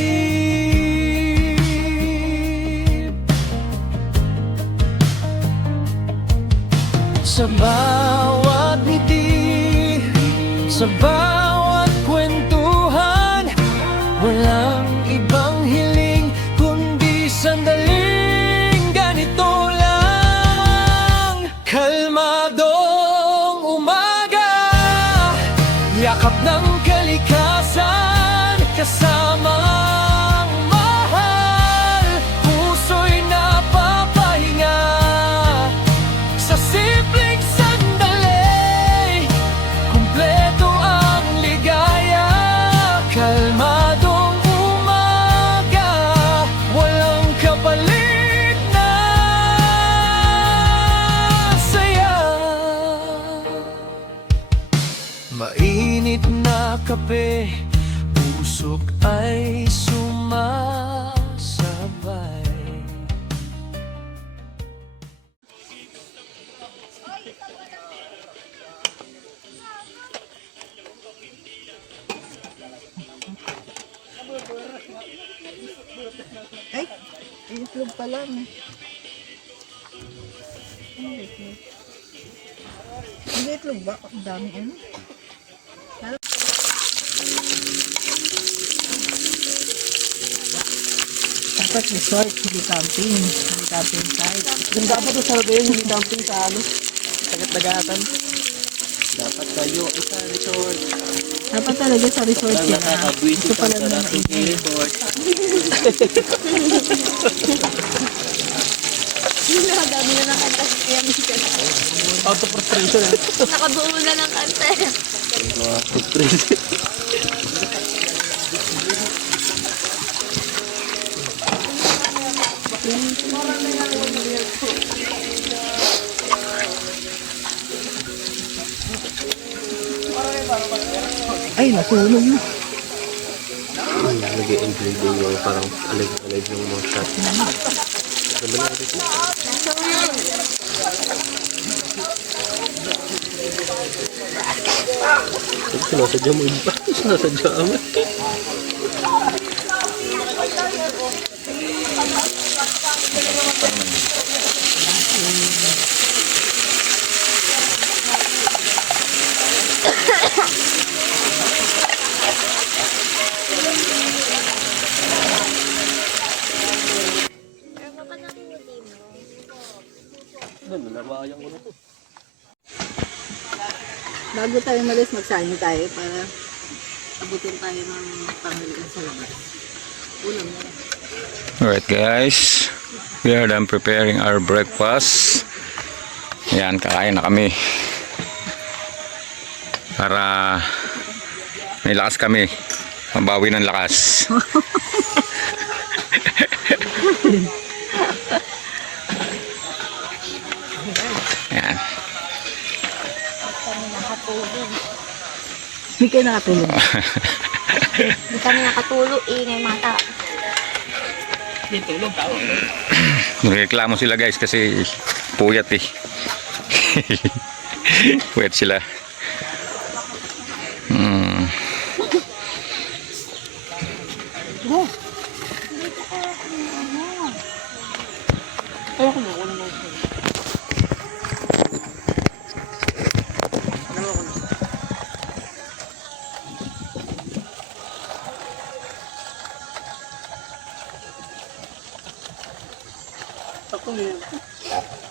Sa bawat ngiti, sa bawat kwentuhan, walang ibang hiling kundi sandaling ganito lang. Kalmadong umaga, yakap ng kalikasan, kasama ang mahal, puso'y napapahinga sa simpleng sandali. Kumpleto ang ligaya, kalmadong umaga, walang kapalit na saya. Mainit na kape, pusok ay sumasabay. Itlog pa lang. Hindi itlog ba? Ang dami ano? Dapat resort, hindi camping. Hindi camping site. Yung dapat to sa Rodeo, hindi camping sa ano. Tagat-dagatan. Dapat kayo sa resort. Dapat talaga sa resort Ang yan. nakakabwisit Ito pala ang na sarap ng resort. Nakadami na ng kanta si Kuya Michael. Out of frustration. Nakabuo na ng kanta. Mga frustration. Ay, nasunog na. Nag-enjoy din yung parang alive yung mga shot. Ganda na ito. Sinasadya mo iba. Sinasadya mo. Doon, nalabayan ko na to. Bago tayo malis, magsahin tayo para abutin tayo ng pangalian sa labas. Ulam na. Alright guys, we are done preparing our breakfast. Yan, kakain na kami. Para may lakas kami. Mabawi ng lakas. Yan. Hindi kayo nakatulog. Hindi kami nakatulog, ingay mata. Nagreklamo sila guys kasi puyat eh. Puyat sila.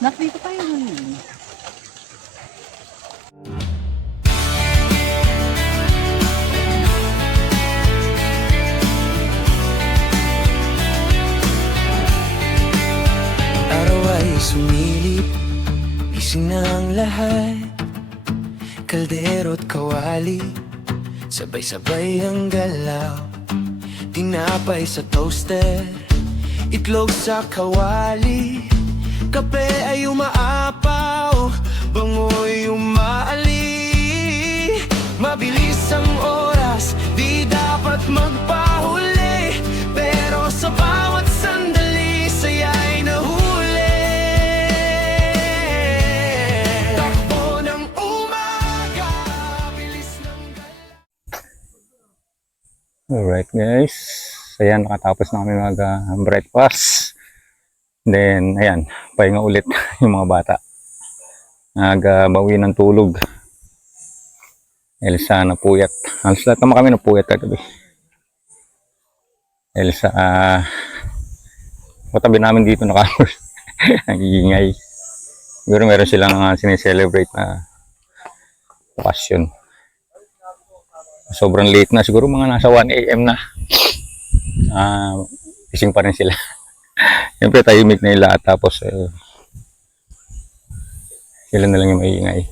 Nak, dito tayo ngayon. Araw ay sumilip, gising na ang lahat. Kaldero't kawali, sabay-sabay ang galaw. Tinapay sa toaster, itlog sa kawali. Kape ay umaapaw, bango'y umaali. Mabilis ang oras, di dapat magpahuli. Pero sa bawat sandali, saya'y nahuli. Takbo ng umaga, bilis ng Alright guys, so ayan, nakatapos na kami mag-breakfast. Then ayan, pahinga ulit yung mga bata. Nagbawi ng tulog. Elsa na puyat. Halos lahat naman kami na puyat kagabi. Elsa, katabi namin dito nag-iingay. Siguro meron silang sineselebrate na occasion. Sobrang late na, siguro mga nasa 1 AM na. Gising pa rin sila. Siyempre tahimik na yung lahat, tapos sila na lang yung maingay.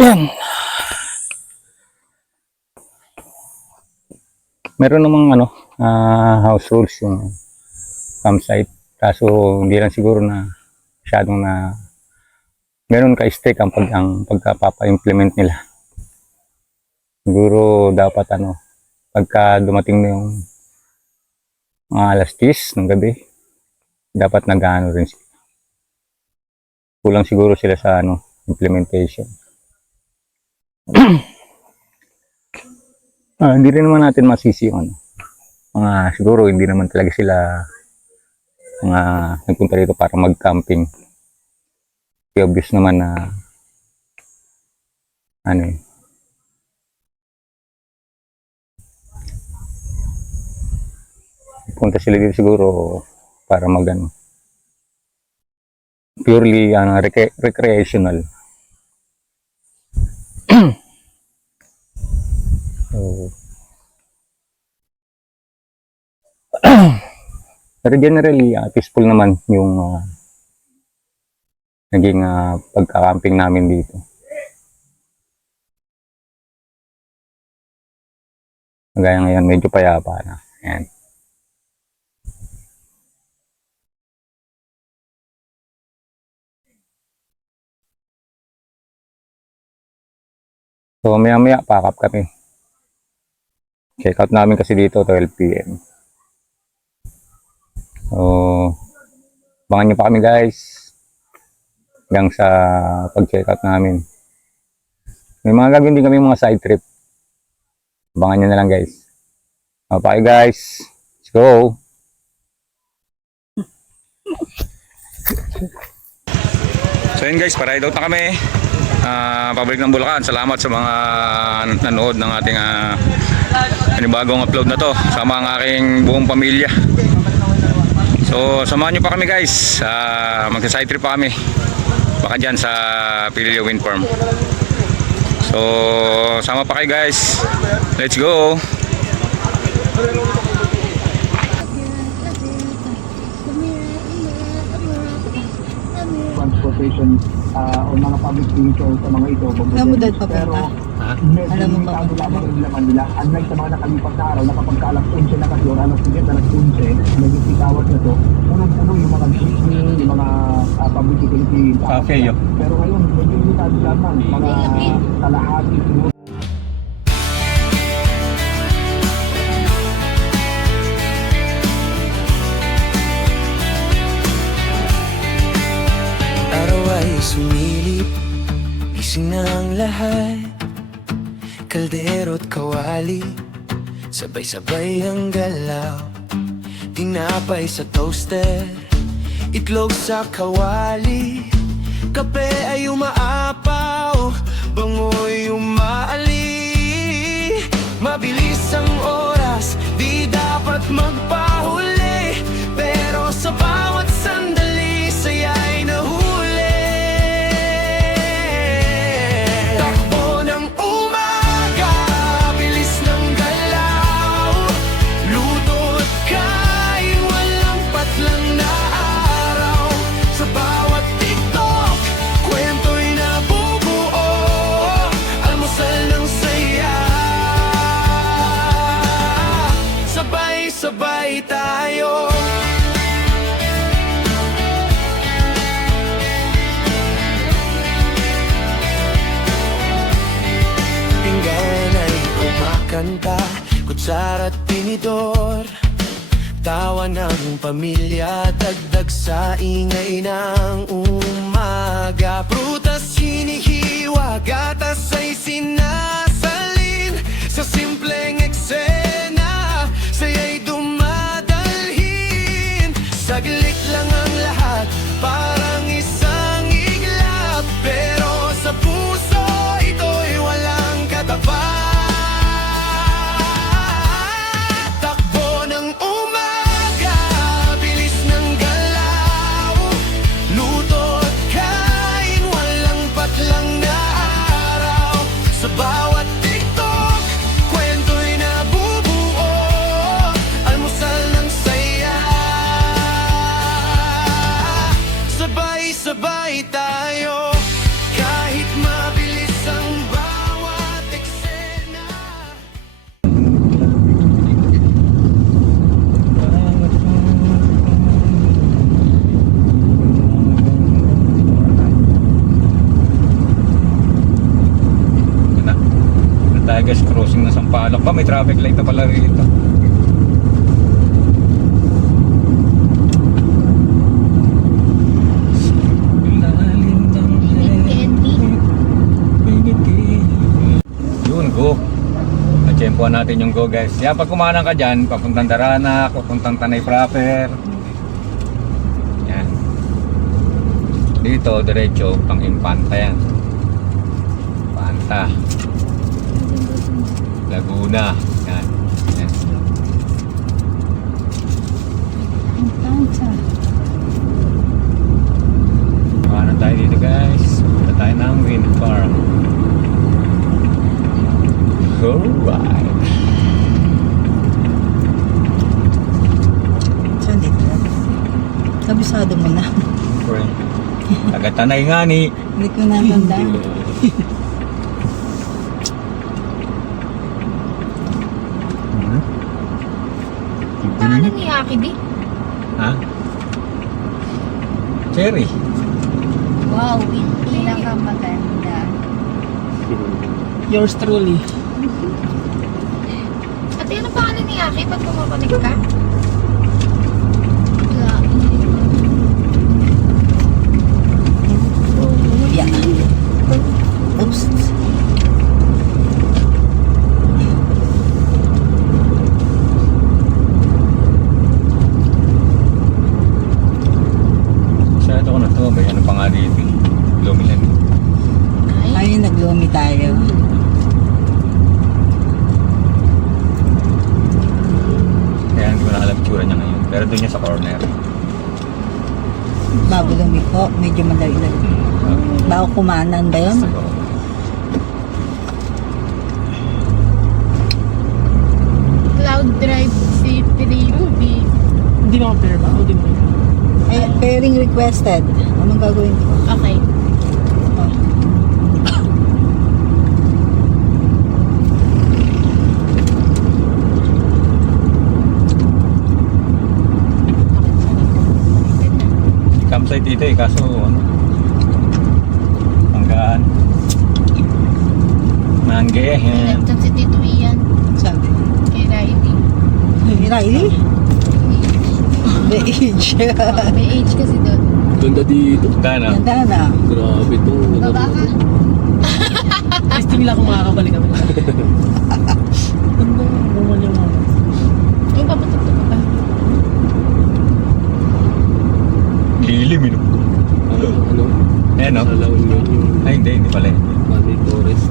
Yan. Meron namang house rules yung campsite, kaso hindi lang siguro na masyadong na meron ka-stake ang pagkapapa-implement nila. Siguro dapat pagka dumating na yung mga alas 10 ng gabi, dapat nag-ano rin sila. Kulang siguro sila sa implementation. Hindi rin naman natin masisi yung siguro hindi naman talaga sila mga nagpunta rito para mag-camping. Obvious naman na punta sila dito siguro para magano. Purely recreational. So, pero generally, peaceful naman yung naging pagka-camping namin dito. Gaya ngayon, medyo payapa na. Ayan. So, maya-maya, pack up kami. Check out namin kasi dito, 12 PM. So, abangan nyo pa kami guys. Hanggang sa pag-check out namin. May mga gagawin din kami mga side trip. Abangan nyo na lang guys. Okay guys, let's go! So yun guys, pa-ride out na kami. Pabalik ng Bulacan. Salamat sa mga nanood ng ating panibagong upload na to. Sama ang aking buong pamilya. So samahan nyo pa kami guys. Magsa-side trip pa kami. Baka dyan sa Pililio Wind Farm. So sama pa kayo guys. Let's go! Transportation o mga public vehicles sa mga ito. Alam mo dahil papunta? Pero medyo Alam mo limitado lamang yung laman nila. Unlike sa mga nakalipas na araw na kapag ka alas 11 na kasi o alas 10 alas 11, medyo sitawat na to. Punong-puno yung mga jeepney, yung mga public utility. Okay, yo. Pero ngayon, medyo limitado lamang. Mga kalahati siguro. Araw ay sumilip, gising na ang lahat. Kaldero't kawali, sabay-sabay ang galaw. Tinapay sa toaster, itlog sa kawali. Kape ay umaapaw, bango'y umaali. Mabilis ang oras, di dapat magpahuli. Pero sa bawat sandali, saya'y nahuli. Takbo ng umaga, bilis ng galaw. Luto't kain, walang patlang na araw. Sa bawat tiktok, kwento'y nabubuo. Almusal ng saya, sabay-sabay tayo. Pinggan ay kumakanta, kutsara't tinidor. Tawa ng pamilya, dagdag sa ingay ng umaga. Prutas hinihiwa, gatas ay sinasalin. Sa simpleng eksena, saya'y dumadalhin. Saglit lang ang lahat, parang isang iglap. Pero sa puso, ito'y walang katapat. Takbo ng umaga, bilis ng galaw. Luto't kain, walang patlang na araw. Sa bawat tiktok, kwento'y nabubuo. Almusal ng saya, sabay-sabay tayo. Kahit mabilis ang bawat eksena. Tayo guys, crossing na Sampaloc pa. May traffic light na pala rito. Yun, go. Na-tsempohan natin yung go guys. Yan, pag kumanan ka dyan, papuntang Daranac, papuntang Tanay proper. Yan. Dito, diretso, pang Infanta yan. Infanta. Laguna. Yan. Yan. Pucha. Makanan tayo dito guys. Punta tayo ng wind farm. Go ride! Saan dito? Kabisado mo na. Friend. Taga-tanay nga ni. Hindi ko natanda. Paano ni Aki di? Ha? Cherry. Wow, pinakamaganda. Yours truly. Ate, ano pangalan ni Aki pag pumapanig ka? Wala. Yeah. Oops. Masyado ko na to. May ano pa nga dito. Lumilan. Ay, naglumi tayo. Kaya hindi ko na alam tsura niya ngayon. Pero doon niya sa corner. Bago lumi po, medyo madali-dali. Bago kumanan ba yun? Cloud Drive C3 Ruby. Hindi mo pair ba? O di mo? Ay, pairing requested. Anong gagawin ko? Okay. Oh. Campsite dito eh. Kaso ano? Hanggaan. Manggehan. Nagtag si Tito Ian Sabi. kay Riley. Riley? The age. May age kasi doon. Ganda dito. Gana. Ganda na. Grabe to. Baba ka. Testing lang kung makakabalik kami. Ganda. Normal yung mga. Yung papatok ka pa. Lilim yun. Ano? Eh no? Sa La Union yung Ay hindi pala eh. Mami Torres.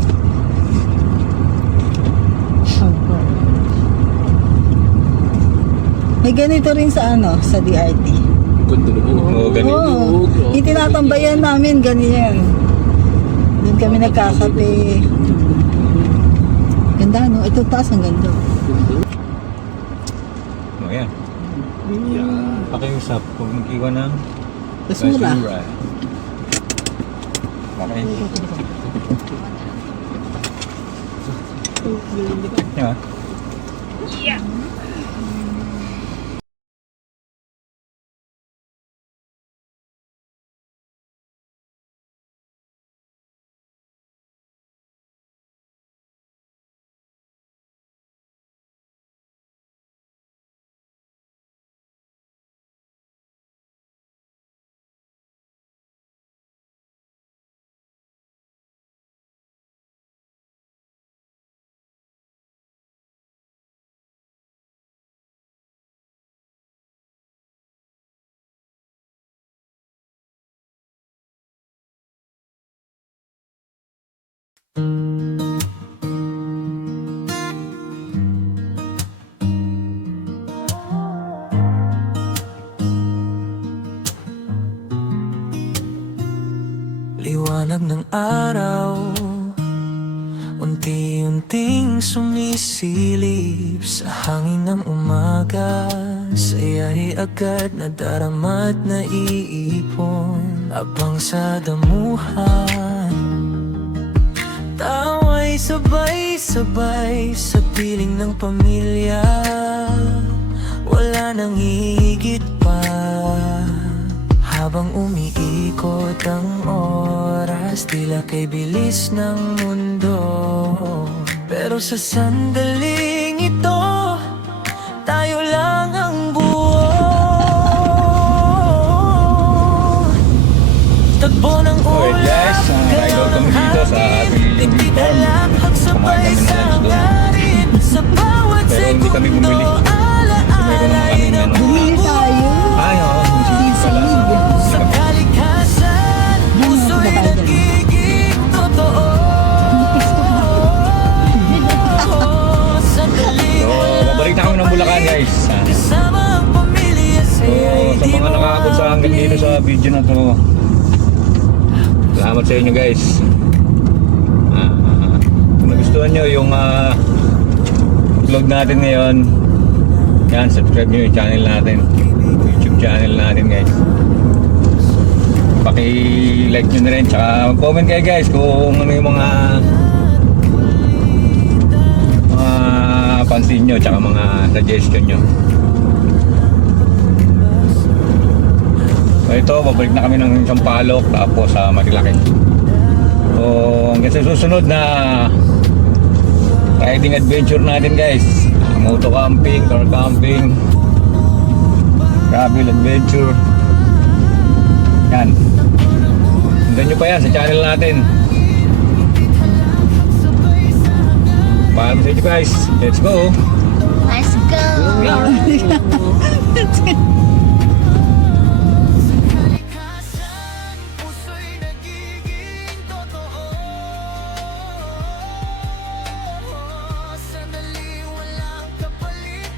May ganito rin sa ano, sa DRT. Ganda naman. Oo, ganito. Oo. Itinatambayan namin, ganyan. Doon kami nagkakape. Ganda no? Ito taas ang ganda. O yan. Pakiusap kung mag-iwan ng Basura. Okay. Yeah. Liwanag ng araw, unti-unting sumisilip sa hangin ng umaga. Saya'y agad nadarama't naiipon abang sa damuhan. Tawa'y sabay-sabay sa piling ng pamilya. Wala nang higit pa. Habang umiikot ang oras, tila kay bilis ng mundo. Pero sa sandaling ito, tayo lang ang buo. Tagbo ng Okay guys, ulap, idol kami dito sa ating wind farm. Kumain kami ng lunch doon. sa bawat Pero hindi kami bumili. segundo, Meron naman kaming ano. Bumili tayo. Ay, oo. Hindi pala. sa kalikasan, puso'y nagiging totoo. Sa So, babalik na kami ng Bulacan guys. kasama ang pamilya, So, saya'y sa mga nakaabot sa hanggang dito sa video na to, salamat sa inyo guys. Kung nagustuhan nyo yung vlog natin ngayon, yan, subscribe nyo yung channel natin, YouTube channel natin guys. Paki-like nyo na rin, tsaka comment kayo guys kung ano yung mga pansin nyo, tsaka mga suggestion nyo. So ito, babalik na kami ng Sampaloc, tapos sa Marilaki. So hanggang sa susunod na riding adventure natin guys, moto camping, car camping, travel adventure, yan, sundan nyo pa yan sa channel natin. Paalam sa inyo guys, let's go. Let's go! Kalikasan, puso'y nagiging totoo. Sandali walang kapalit,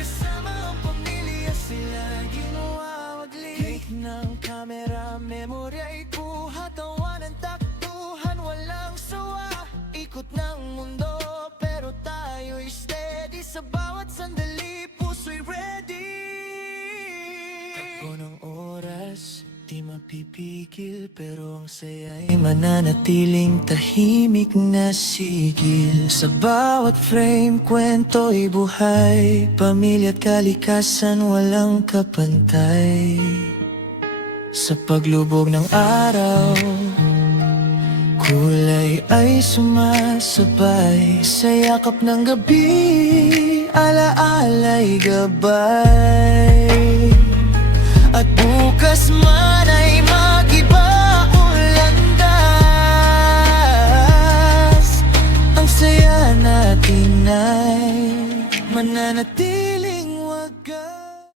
kasama ang pamilya sila ginawa maglik. Click ng camera, memorya'y kuha, tawanan, taktuhan, walang sawa. Ikot ng mundo, pero tayo'y steady. Sa bawat sandali, puso'y ready. Takbo ng oras, di mapipigil, pero ang saya'y mananatiling tahimik na sigil. Sa bawat frame, kwento'y buhay, pamilya't kalikasan walang kapantay. Sa paglubog ng araw, kulay ay sumasabay, sa yakap ng gabi, alaala'y gabay. At bukas man ay mag-iba ang landas, ang saya natin ay mananatili.